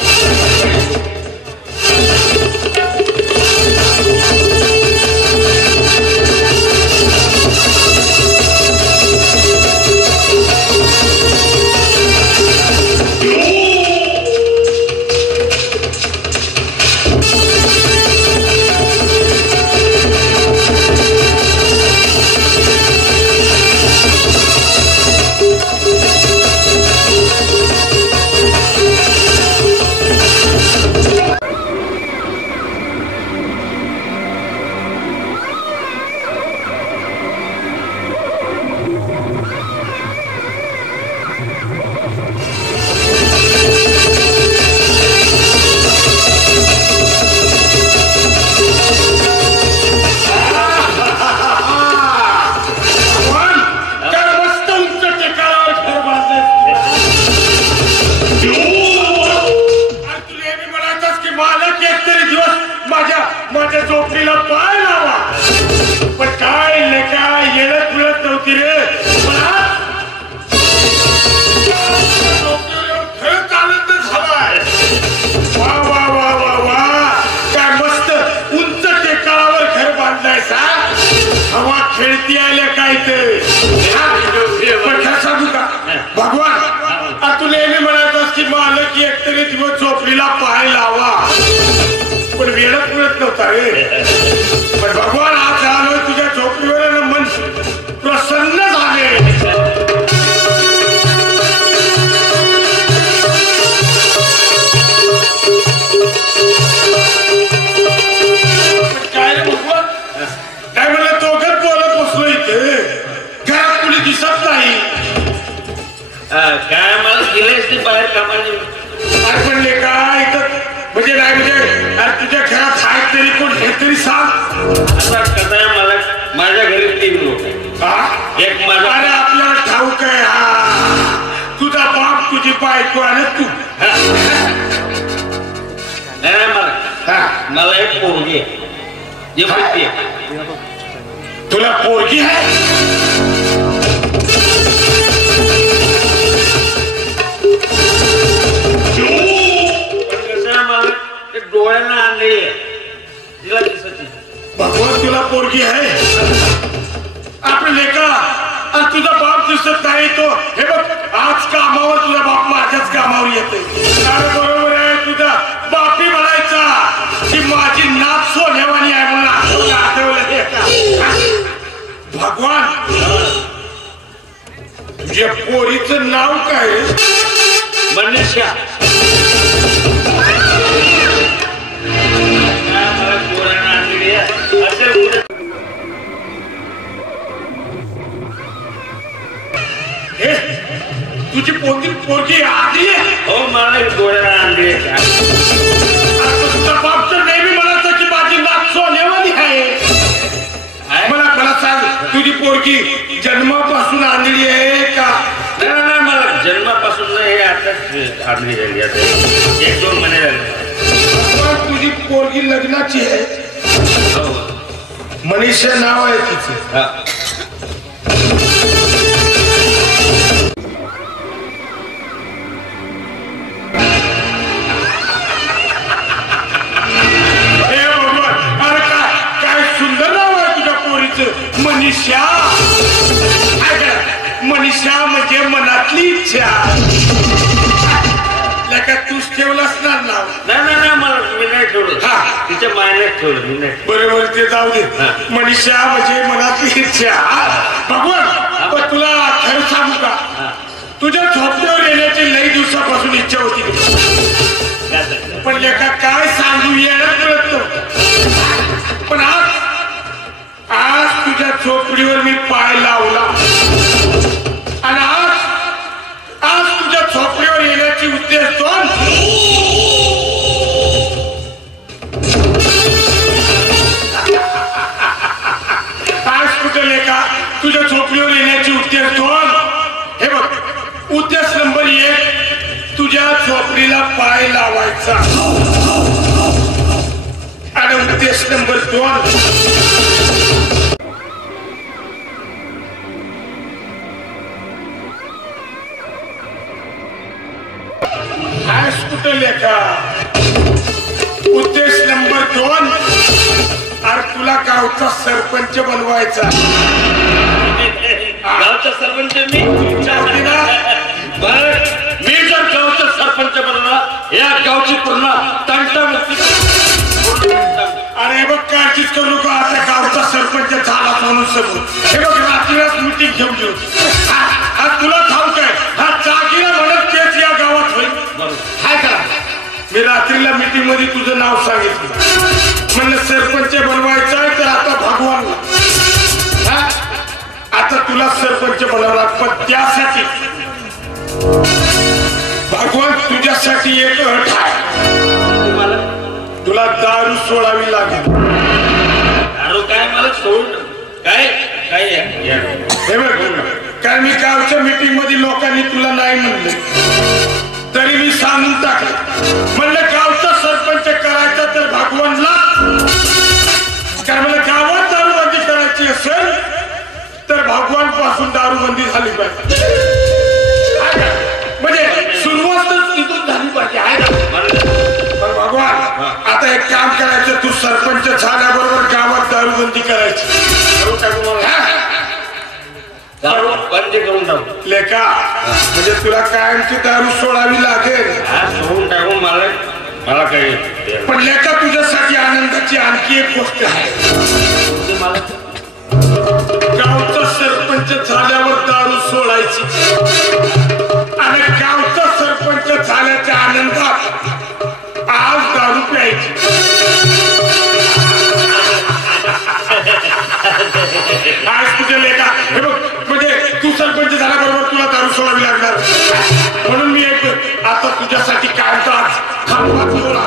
खेळती आल्या काय ते सांगू का भगवान तू नेहमी म्हणायचं की मालक एकतरी दिवस झोपडीला पाय लावा पण वेळच मिळत नव्हता रे पण भगवान आज आलोय तुझ्या झोपडीवर मन प्रसन्न झाले काय रे भगवान काय मला दोघं बोलत बसलो इथे घरात कुणी दिसत नाही काय मला गेलेस ते बाहेर कामाला काय म्हणले काय इथं म्हणजे नाही म्हणजे अरे तुझ्या घरात आहेत तरी कोण हे तरी सांग असा कसं आहे मला माझ्या घरी 3 लोक आहेत एक माझा अरे आपल्याला ठाऊक आहे हा तुझा बाप तुझी बायको आणि तू नाही मला एक पोरगी आहे जे माहिती आहे. तुला पोरगी आहे? डोळ्यांना आणली तिला दिसत. भगवान तुला पोरगी आहे? आपले लेका आणि तुझा बाप दिसत नाही तो. हे बघ आज कामावर तुझा बाप माझ्याच कामावर येते. बरोबर आहे. तुझा बापी म्हणायचा की माझी नाच सोन्यावानी आहे म्हणून आठवलं. भगवान तुझ्या पोरीचं नाव काय? मनीषा. तुझी पोरगी आली आहे? हो मला डोळ्याला आणली. तुझा बाप तर नेहमी म्हणायचं की माझी नाच सोन्यावानी आहे. मला सांग तुझी पोरगी जन्मापासून आणली आहे का? नाही मला जन्मापासून हे आता आणली झाली. आता 1-2 महिने झाले. तुझी पोरगी लग्नाची आहे? मनीषा नाव आहे तिचं. मनीषा. मनीषा म्हणजे मनातली इच्छा. तूच ठेवलं असणार नाव? नाही मला मी नाही ठेवलं. तिच्या मायनेच ठेवलं मी नाही. बरोबर ते जाऊ दे. मनीषा म्हणजे मनातली इच्छा. भगवान पण तुला खरं सांगू का तुझ्या झोपड्यावर येण्याची लई दिवसापासून इच्छा होती. पण लेका काय सांगू येणार पण आज तुझ्या झोपडीवर मी पाय लावला आणि आज तुझ्या झोपडीवर येण्याची उद्देश दोन. आज कुठे लेका तुझ्या झोपडीवर येण्याची उद्देश दोन. हे बघ उद्देश नंबर 1 तुझ्या झोपडीला पाय लावायचा आणि उद्देश नंबर 2 लेखा. उद्देश नंबर 2 अरे तुला गावचा सरपंच बनवायचा. गावचा सरपंच मी जर गावचा सरपंच बनला या गावची पूर्ण तंटा मुक्ती. अरे बघ काळजीच करू नको. आता गावचा सरपंच झाला म्हणून समोर. हे बघ रात्रीलाच मीटिंग घेऊन घेऊ. तुला ठाऊक आहे हा जागीरा म्हणत तेच या गावात होईल. काय करा मी रात्रीला मीटिंग मध्ये तुझं नाव सांगितलं म्हणलं सरपंच बनवायचं आहे तर आता भगवानला आता तुला सरपंच बनवला. पण त्यासाठी भगवान तुझ्यासाठी एक अट आहे. तुला दारू सोडावी लागेल. दारू काय मला सोड काय काय हे बघ कारण मी गावच्या मीटिंग मध्ये लोकांनी तुला नाही म्हणलं तरी मी सांगून टाकलं. म्हणलं गावचा सरपंच करायचा तर भगवानला. कारण मला गावात दारूबंदी करायची असेल तर भगवान पासून दारूबंदी झाली पाहिजे. म्हणजे सुरुवातच तिथून झाली पाहिजे. पण भगवान आता एक काम करायचं तू सरपंच झाल्याबरोबर गावात दारूबंदी करायची. दारू बंद करून टाकू लेका म्हणजे तुला कायमची दारू सोडावी लागेल. सोडून टाकून मला काही. पण लेका तुझ्यासाठी आनंदाची आणखी एक गोष्ट आहे. गावचा सरपंच झाल्यावर दारू सोडायची आणि गावचा सरपंच झाल्याच्या आनंदात आज दारू प्यायची. आज तुझ्या लेका हे बघ म्हणजे तू सरपंच झाल्याबरोबर तुला दारू सोडावी लागणार. म्हणून मी एक आता तुझ्यासाठी काय खांबा ठेवला.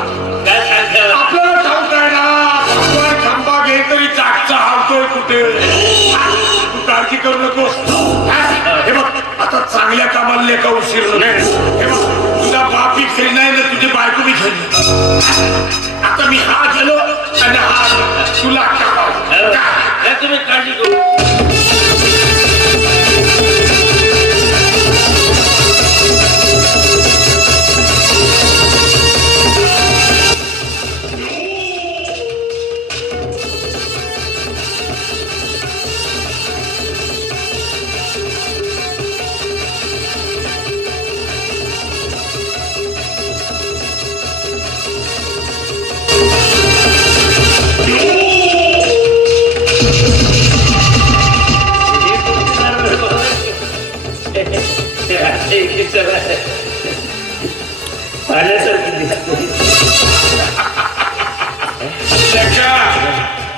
आपल्याला ठाऊक आहे ना भगवान खांबा घे तरी जागचा हावतोय कुठे. तू काळजी करू नकोस. हे बघ आता चांगल्या कामाला लेखा उशीर. हे बघ तुझा बाप भाकरी नाही ना तुझी बायको बी झाली. आता मी हा गेलो आणि हा तुला काय तुम्ही काळजी करू.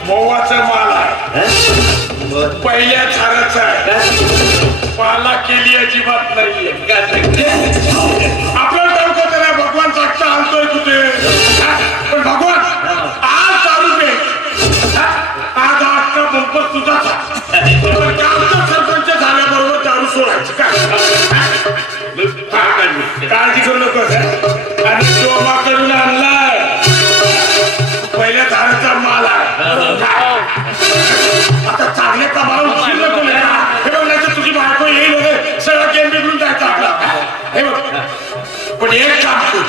मोवाचा माल आहे, पहिल्या थाराचा आहे, पाला केली अजिबात नाहीये. आपल्याला ठाऊक होतं ना भगवान साक्षा आणतोय कुठे, पण भगवान आज दारू पे आज आजचा बंपर तुझाच आहे. सरपंच झाल्याबरोबर दारू सोडायची काळजी करू नकोस. आणि शोभा करून आणलाय पहिल्या धाराचा माल आहे. आता चांगले कमावून नको हे बघ, नाही तर तुझी बायको येईल वगैरे सगळं गेम बिघडून जायचं आपला. हे बघ, पण एक काम कर,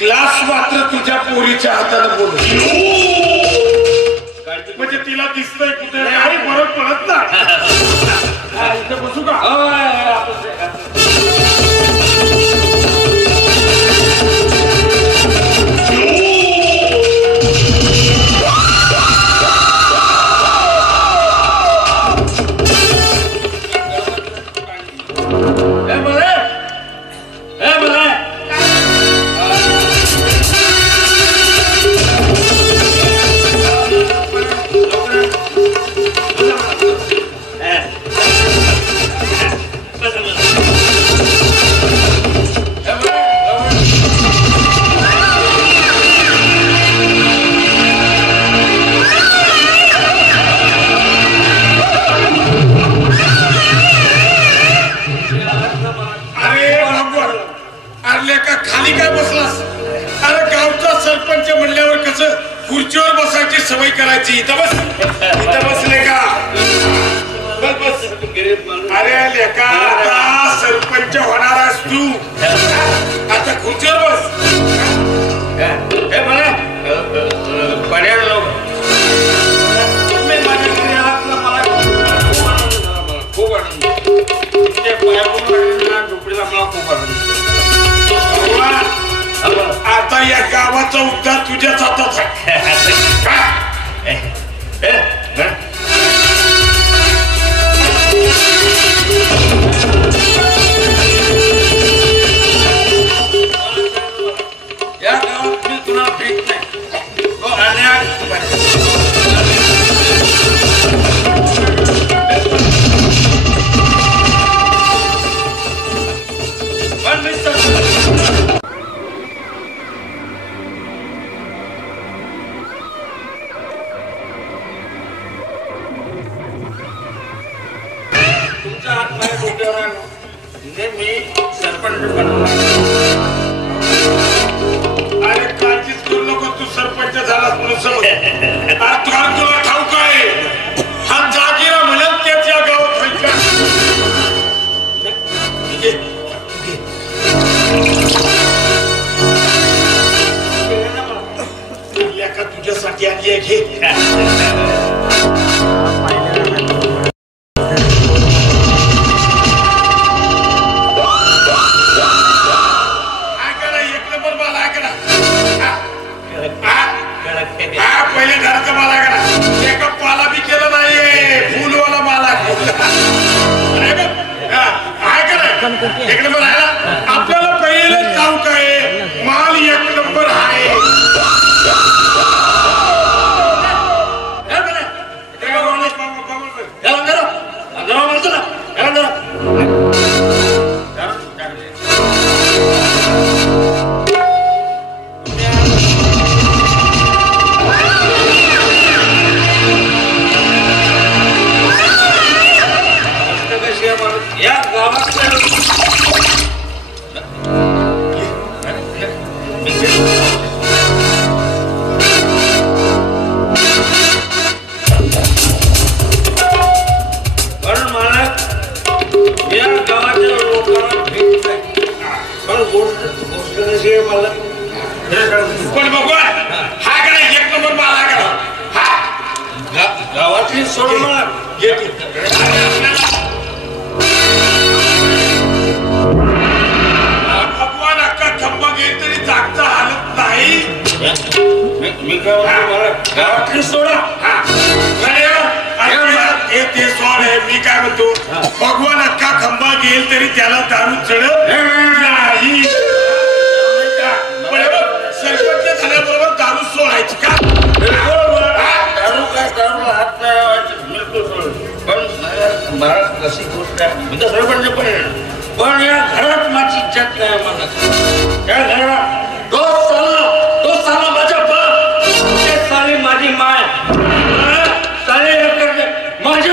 ग्लास मात्र तुझ्या पोरीच्या हाताने बोल, म्हणजे तिला दिसतंय कुठे काही फरक पडत ना. इथे बसू का. खाली काय बसलास. अरे गावचा सरपंच म्हणल्यावर कसं खुर्चीवर बसायची सवय करायची. इथं बस, इथं बसले का बस बस. अरे लेका आता सरपंच होणार आहेस तू, आता खुर्चीवर बस. हे म्हणा पर्याय खूप आनंद, तुमच्या पाया झोपडीला मला खूप आनंद. आता या गावाचा उद्धार तुझ्याच हातात आहे. या गावात मी तुला भेट नाही, तो अन्याय मी सरपंच बनवला. अरे काळजीच करू नको, तू सरपंच झालास म्हणून समज. तुला ठाऊक आहे हा जागीरा म्हणत त्याच या गावात होईल का. लेका तुझ्यासाठी आणली आहे घे. पहिले घराचा माला करा, एका पाला बी केला नाहीये, फुलवाला माला एक नंबर आहे ना. आपल्याला पहिले ठाऊक आहे माल एक नंबर आहे. या गावात गावातली सोडा ते सोड आहे. मी काय म्हणतो भगवान अख्खा खंबा घेईल तरी त्याला दारू चढत नाही. सरपंच झाल्याबरोबर दारू सोडायची का? दारू काय दारू हात नाही लावायचं, बिलकुल सोड. पण मला कशी गोष्ट आहे मी तर सरपंच पण या घरात माझी इज्जत नाही म्हणत. या घरात तो साला माझा बाप, ते साली माझी माय, साले माझ्या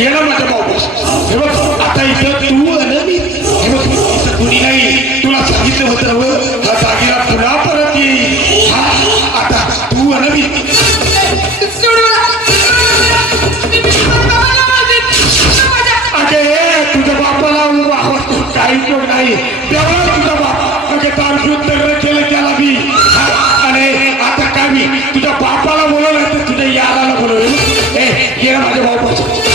ये ना माझ्या बाबा हे बघ आता इथं तू आणि मी हे बघ इथं कुणी नाही तुला सांगितलं होतं हा जागेला पुन्हा परत येईल हा आता तू आणि मी अगे तुझ्या बापाला काही उपयोग नाही तेव्हा तुझा बाप म्हणजे दारू लग्न केलं त्याला मी आणि आता काय मी तुझ्या बापाला बोलवलं तर तुझ्या याराला बोलवलं ये ना माझ्या बापाचं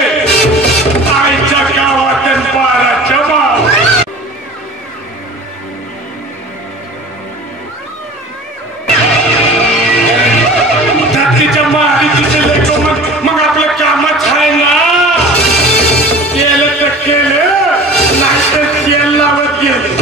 आईच्या गावातून पाराच्या भाव धरतीच्या मालिकीचे लेख मग आपलं कामच आहे ना. केलं तर केलं नाही तर तेल लावत गेले.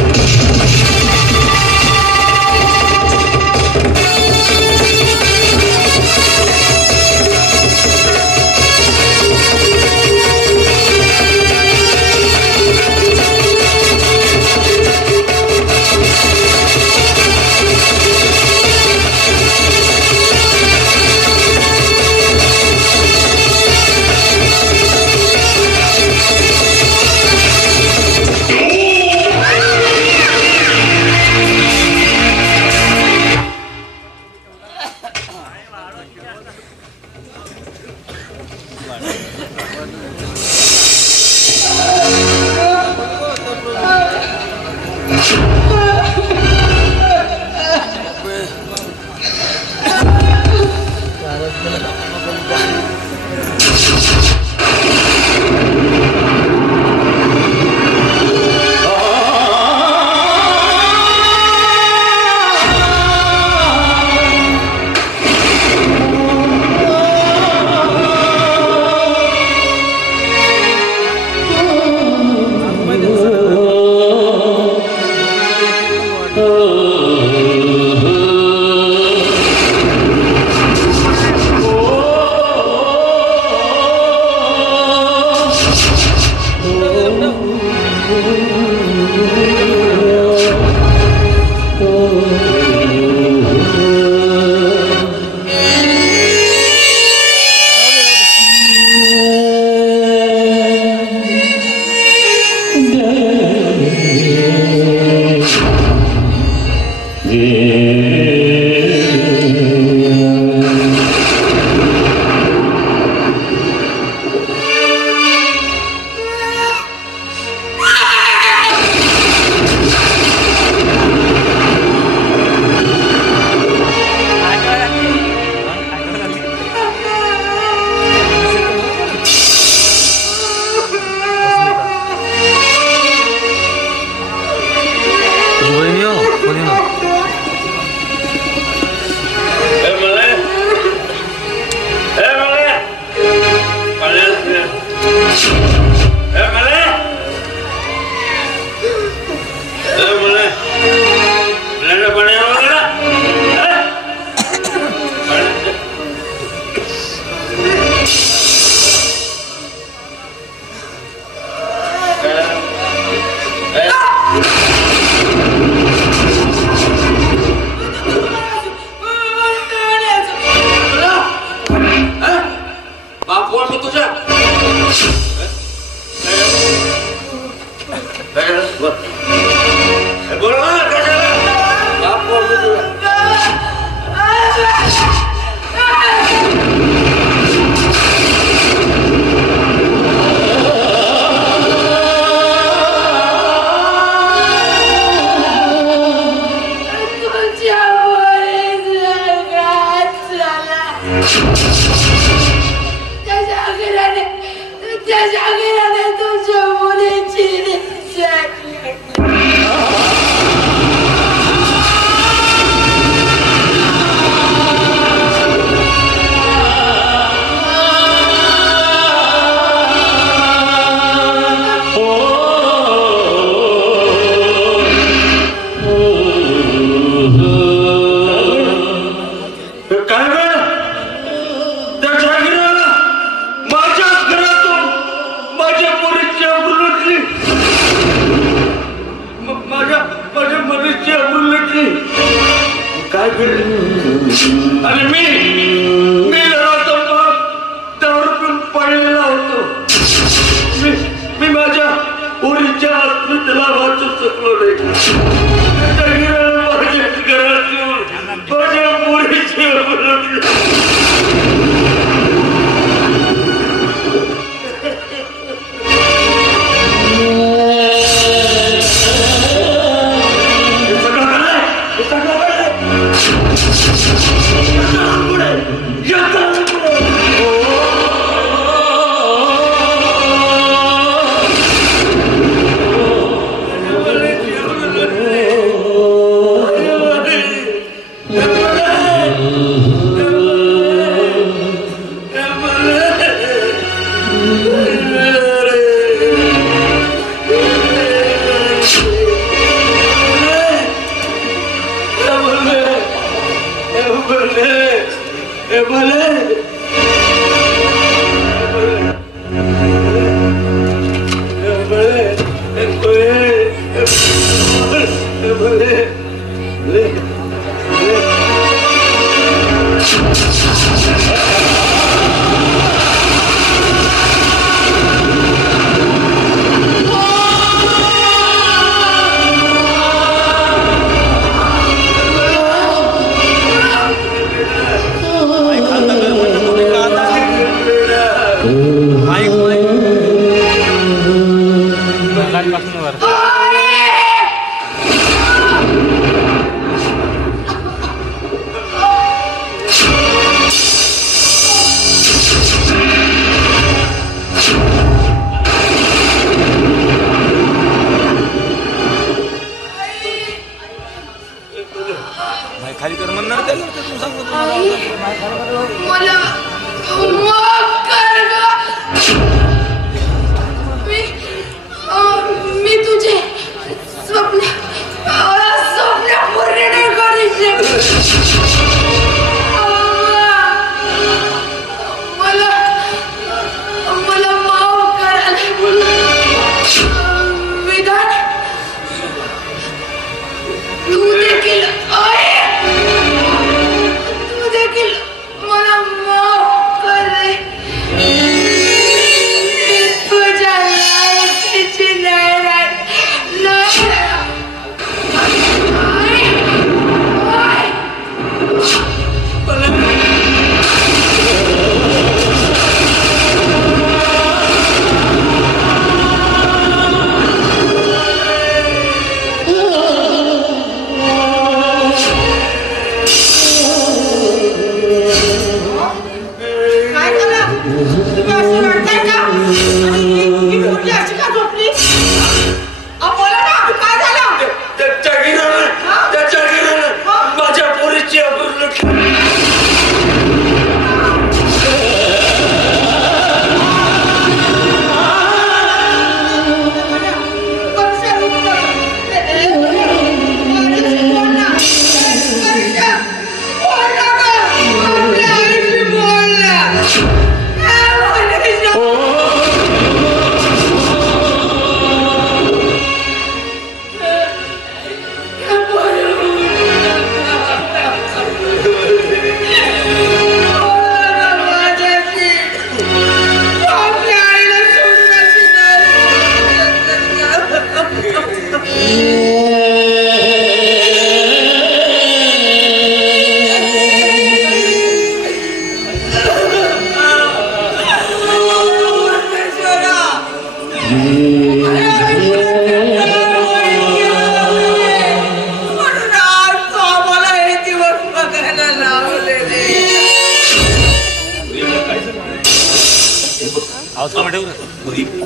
खाली कर म्हणणार त्याला मला माफ कर गं. मी तुझे स्वप्न पूर्ण नाही करू शकत. मला माफ करा. विधान तू देखील मला माफ कर रे. तुझ्या लायकीची नाही माझ्या पोरीची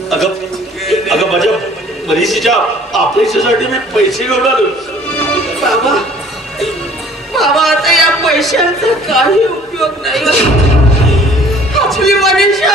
अगं माझ्या मनीषीच्या ऑपरेशनसाठी मी पैसे घेऊन आलो. बाबा आता या पैशांचा काही उपयोग नाही. आपली मनीषा